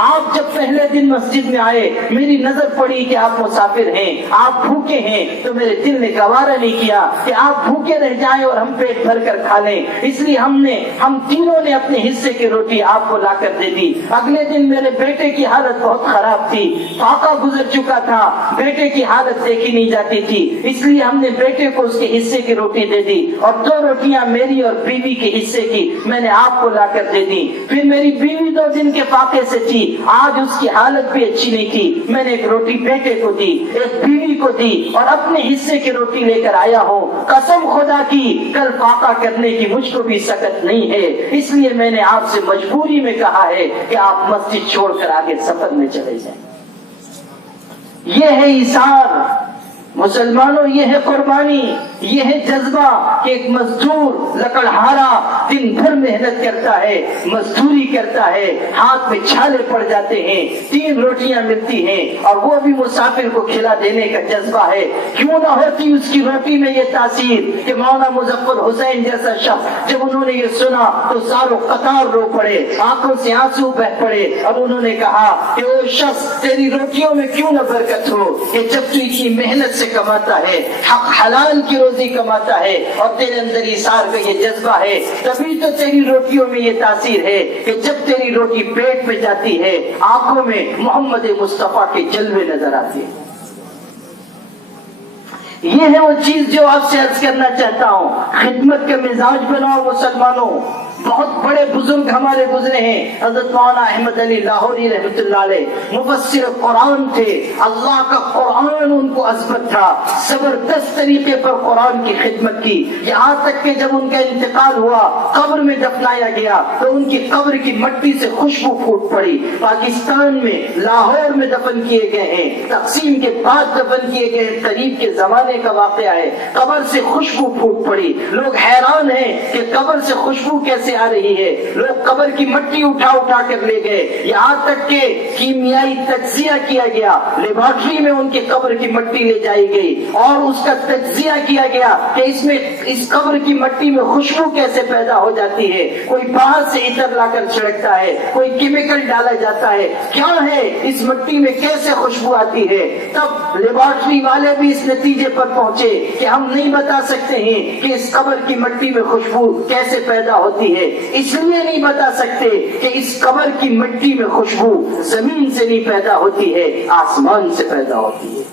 آپ جب پہلے دن مسجد میں آئے، میری نظر پڑی کہ آپ مسافر ہیں، آپ بھوکے ہیں، تو میرے دل نے گوارا نہیں کیا کہ آپ بھوکے رہ جائیں اور ہم پیٹ بھر کر کھا لیں، اس لیے ہم تینوں نے اپنے حصے کی روٹی آپ کو لا کر دے دی۔ اگلے دن میرے بیٹے کی حالت بہت خراب تھی، فاقہ گزر چکا تھا، بیٹے کی حالت دیکھی نہیں جاتی تھی، اس لیے ہم نے بیٹے کو اس کے حصے کی روٹی دے دی، اور 2 روٹیاں میری اور بیوی کے حصے کی میں نے آپ کو لا کر دے دی۔ پھر میری بیوی 2 دن کے فاقے سے تھی، آج اس کی حالت بھی اچھی نہیں تھی، میں نے 1 روٹی بیٹے کو دی، 1 بیوی کو دی، اور اپنے حصے کی روٹی لے کر آیا ہوں۔ قسم خدا کی کل فاقہ کرنے کی مجھ کو بھی سکت نہیں ہے، اس لیے میں نے آپ سے مجبوری میں کہا ہے کہ آپ مسجد چھوڑ کر آگے سفر میں چلے جائیں۔ یہ ہے ایثار مسلمانوں، یہ ہے قربانی۔ یہ ہے جذبہ کہ ایک مزدور لکڑہارا دن بھر محنت کرتا ہے، مزدوری کرتا ہے، ہاتھ میں چھالے پڑ جاتے ہیں، 3 روٹیاں ملتی ہیں اور وہ بھی مسافر کو کھلا دینے کا جذبہ ہے۔ کیوں نہ ہوتی اس کی روٹی میں یہ تاثیر کہ مولانا مظفر حسین جیسا شخص جب انہوں نے یہ سنا تو ساروں قطار رو پڑے، آنکھوں سے آنسو بہ پڑے اور انہوں نے کہا کہ وہ شخص تیری روٹیوں میں کیوں نہ برکت ہو کہ جب تو اتنی محنت سے کماتا ہے، حق حلال کی روزی کماتا ہے اور تیرے اندر ایثار کا یہ جذبہ ہے، تبھی تو تیری روٹیوں میں یہ تاثیر ہے کہ جب تیری روٹی پیٹ میں جاتی ہے آنکھوں میں محمد مصطفیٰ کے جلوے نظر آتے ہیں۔ یہ ہے وہ چیز جو آپ سے عرض کرنا چاہتا ہوں، خدمت کا مزاج بناؤ مسلمانوں۔ بہت بڑے بزرگ ہمارے گزرے ہیں، حضرت مولانا احمد علی لاہوری رحمۃ اللہ علیہ مفسر قرآن تھے، اللہ کا قرآن ان کو عظمت تھا، زبردست طریقے پر قرآن کی خدمت کی، یہاں تک کہ جب ان کا انتقال ہوا قبر میں دفنایا گیا تو ان کی قبر کی مٹی سے خوشبو پھوٹ پڑی۔ پاکستان میں لاہور میں دفن کیے گئے ہیں، تقسیم کے بعد دفن کیے گئے ہیں، قریب کے زمانے کا واقعہ ہے، قبر سے خوشبو پھوٹ پڑی، لوگ حیران ہیں کہ قبر سے خوشبو کیسے آ رہی ہے، لوگ قبر کی مٹی اٹھا کر لے گئے، یہاں تک کہ کیمیائی تجزیہ کیا گیا، لیبارٹری میں ان کی قبر کی مٹی لے جائی گئی اور اس کا تجزیہ کیا گیا کہ اس قبر کی مٹی میں خوشبو کیسے پیدا ہو جاتی ہے، کوئی باہر سے عطر لا کر چھڑکتا ہے، کوئی کیمیکل ڈالا جاتا ہے، کیا ہے اس مٹی میں کیسے خوشبو آتی ہے۔ تب لیبارٹری والے بھی اس نتیجے پر پہنچے کہ ہم نہیں بتا سکتے ہیں کہ اس قبر کی مٹی میں خوشبو کیسے پیدا ہوتی ہے، اس لیے نہیں بتا سکتے کہ اس قبر کی مٹی میں خوشبو زمین سے نہیں پیدا ہوتی ہے، آسمان سے پیدا ہوتی ہے۔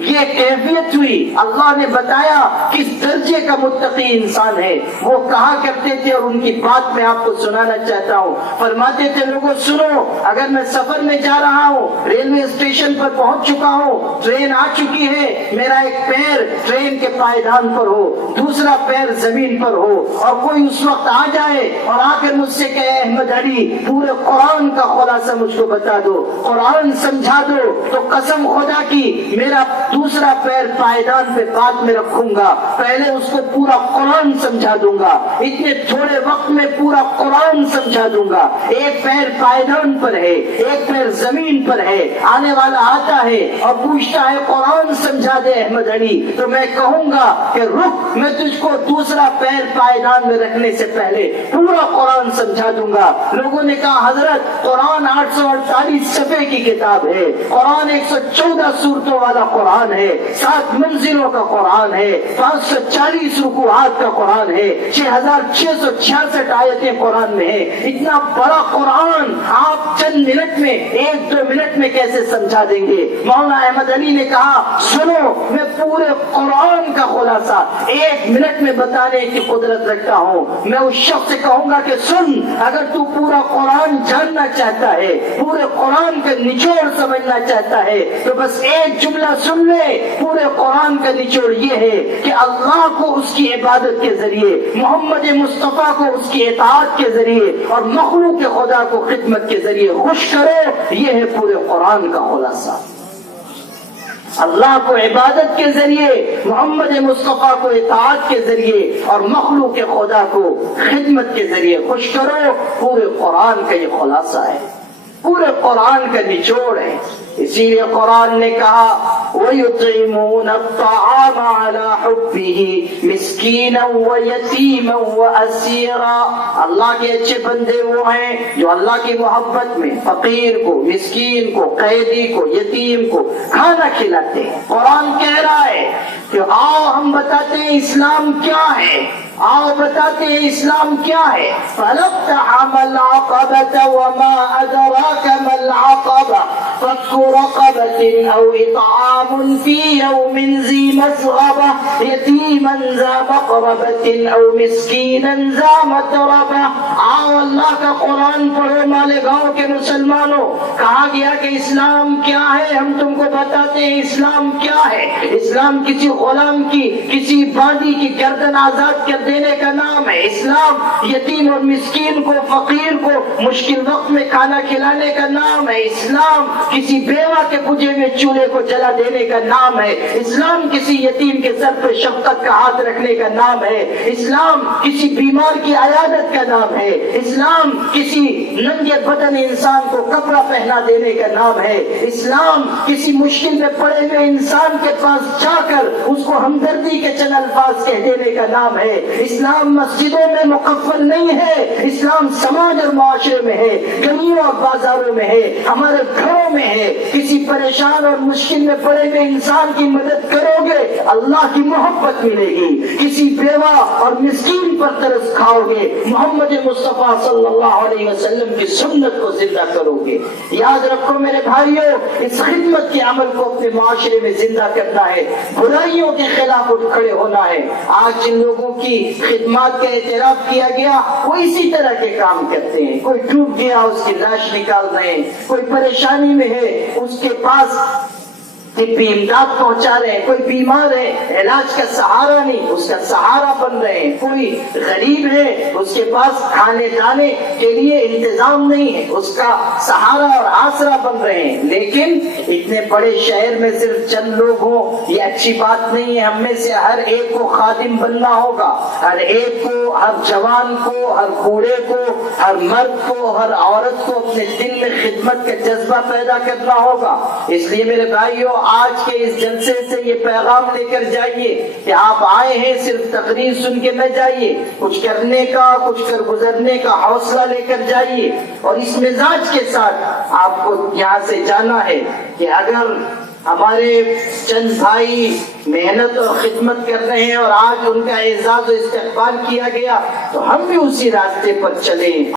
یہ کیفیت ہوئی، اللہ نے بتایا کس درجے کا متقی انسان ہے، وہ کہا کرتے تھے اور ان کی بات میں آپ کو سنانا چاہتا ہوں، فرماتے تھے لوگوں سنو، اگر میں سفر میں جا رہا ہوں، ریلوے اسٹیشن پر پہنچ چکا ہوں، ٹرین آ چکی ہے، میرا ایک پیر ٹرین کے پائیدان پر ہو، دوسرا پیر زمین پر ہو اور کوئی اس وقت آ جائے اور آ کر مجھ سے کہے احمد علی پورے قرآن کا خلاصہ مجھ کو بتا دو، قرآن سمجھا دو، تو قسم خدا کی میرا دوسرا پیر پائیدان پہ بعد میں رکھوں گا، پہلے اس کو پورا قرآن سمجھا دوں گا، اتنے تھوڑے وقت میں پورا قرآن سمجھا دوں گا۔ ایک پیر پائیدان پر ہے، ایک پیر زمین پر ہے، آنے والا آتا ہے اور پوچھتا ہے قرآن سمجھا دے احمد علی، تو میں کہوں گا کہ رک، میں تجھ کو دوسرا پیر پائیدان میں رکھنے سے پہلے پورا قرآن سمجھا دوں گا۔ لوگوں نے کہا حضرت قرآن 848 صفحے کی کتاب ہے، قرآن 114 سورتوں والا قرآن ہے، 7 منزلوں کا قرآن ہے، 540 رکوعات کا قرآن ہے، 6666 آیتیں قرآن میں ہیں، اتنا بڑا قرآن آپ چند منٹ میں 1-2 منٹ میں کیسے سمجھا دیں گے؟ مولانا احمد علی نے کہا سنو، میں پورے قرآن کا خلاصہ 1 منٹ میں بتانے کی قدرت رکھتا ہوں۔ میں اس شخص سے کہوں گا کہ سن، اگر تو پورا قرآن جاننا چاہتا ہے، پورے قرآن کا نچوڑ سمجھنا چاہتا ہے تو بس ایک جملہ سن لے، پورے قرآن کا نچوڑ یہ ہے کہ اللہ کو اس کی عبادت کے ذریعے، محمد مصطفیٰ کو اس کی اطاعت کے ذریعے اور مخلوق خدا کو خدمت کے ذریعے خوش کرو، یہ ہے پورے قرآن کا خلاصہ۔ اللہ کو عبادت کے ذریعے، محمد مصطفیٰ کو اطاعت کے ذریعے اور مخلوق خدا کو خدمت کے ذریعے خوش کرو، پورے قرآن کا یہ خلاصہ ہے، پورے قرآن کا نچوڑ ہے۔ اسی لیے قرآن نے کہا وَيُطْعِمُونَ الطَّعَامَ عَلَى حُبِّهِ مِسْكِينًا وَيَتِيمًا وَأَسِيرًا، اللہ کے اچھے بندے وہ ہیں جو اللہ کی محبت میں فقیر کو، مسکین کو، قیدی کو، یتیم کو کھانا کھلاتے ہیں۔ قرآن کہہ رہا ہے کہ آؤ ہم بتاتے ہیں اسلام کیا ہے، آؤ بتاتے ہیں اسلام کیا ہے۔ فَلَقْتَحَمَ الْعَقَبَةَ وَمَا أَدْرَاكَ مَا الْعَقَبَةُ فَكُّ رَقَبَةٍ أَوْ إِطْعَامٌ فِي يَوْمٍ ذِي مَسْغَبَةٍ يَتِيمًا ذَا مَقْرَبَةٍ أَوْ مِسْكِينًا ذَا مَتْرَبَةٍ۔ آؤ اللہ کا قرآن پڑھو مالیگاؤں کے مسلمانوں، کہا گیا کہ اسلام کیا ہے، ہم تم کو بتاتے ہیں اسلام کیا ہے۔ اسلام کسی غلام کی، کسی باندی کی گردن آزاد کر دینے کا نام ہے۔ اسلام یتیم اور مسکین کو، فقیر کو مشکل وقت میں کھانا کھلانے کا نام ہے۔ اسلام کسی بیوہ کے کجے میں چولہے کو جلا دینے دینے کا نام ہے، اسلام کسی یتیم کے سر پہ شفقت کا ہاتھ رکھنے کا نام ہے، اسلام کسی بیمار کی عیادت کا نام ہے، اسلام کسی ننگے بدن انسان کو کپڑا پہنا دینے کا نام ہے، اسلام کسی مشکل میں پڑے ہوئے انسان کے پاس جا کر اس کو ہمدردی کے چند الفاظ کہہ دینے کا نام ہے، اسلام مسجدوں میں مکفل نہیں ہے، اسلام سماج اور معاشرے میں ہے، گلیوں اور بازاروں میں ہے، ہمارے گھروں میں ہے۔ کسی پریشان اور مشکل میں پڑے ہوئے انسان کی مدد کرو گے اللہ کی محبت ملے گی، کسی بیوہ اور مسکین پر ترس کھاؤ گے محمد مصطفیٰ صلی اللہ علیہ وسلم کی سنت کو زندہ کرو گے۔ یاد رکھو میرے بھائیوں، اس خدمت کے عمل کو اپنے معاشرے میں زندہ کرنا ہے، برائیوں کے خلاف اٹھ کھڑے ہونا ہے۔ آج جن لوگوں کی خدمات کا اعتراف کیا گیا وہ اسی طرح کے کام کرتے ہیں، کوئی ڈوب گیا اس کی لاش نکال رہے ہیں، کوئی پریشانی میں ہے اس کے پاس طبی امداد پہنچا رہے ہیں، کوئی بیمار ہے علاج کا سہارا نہیں اس کا سہارا بن رہے ہیں، کوئی غریب ہے اس کے پاس کھانے جانے کے لیے انتظام نہیں ہے اس کا سہارا اور آسرا بن رہے ہیں۔ لیکن اتنے بڑے شہر میں صرف چند لوگ ہوں یہ اچھی بات نہیں ہے، ہم میں سے ہر ایک کو خادم بننا ہوگا، ہر ایک کو، ہر جوان کو، ہر بوڑھے کو، ہر مرد کو، ہر عورت کو اپنے دل میں خدمت کا جذبہ پیدا کرنا ہوگا۔ اس لیے میرے بھائیوں، آج کے اس جلسے سے یہ پیغام لے کر جائیے کہ آپ آئے ہیں صرف تقریر سن کے نہ جائیے، کچھ کرنے کا، کچھ کر گزرنے کا حوصلہ لے کر جائیے، اور اس مزاج کے ساتھ آپ کو یہاں سے جانا ہے کہ اگر ہمارے چند بھائی محنت اور خدمت کر رہے ہیں اور آج ان کا اعزاز و استقبال کیا گیا تو ہم بھی اسی راستے پر چلیں۔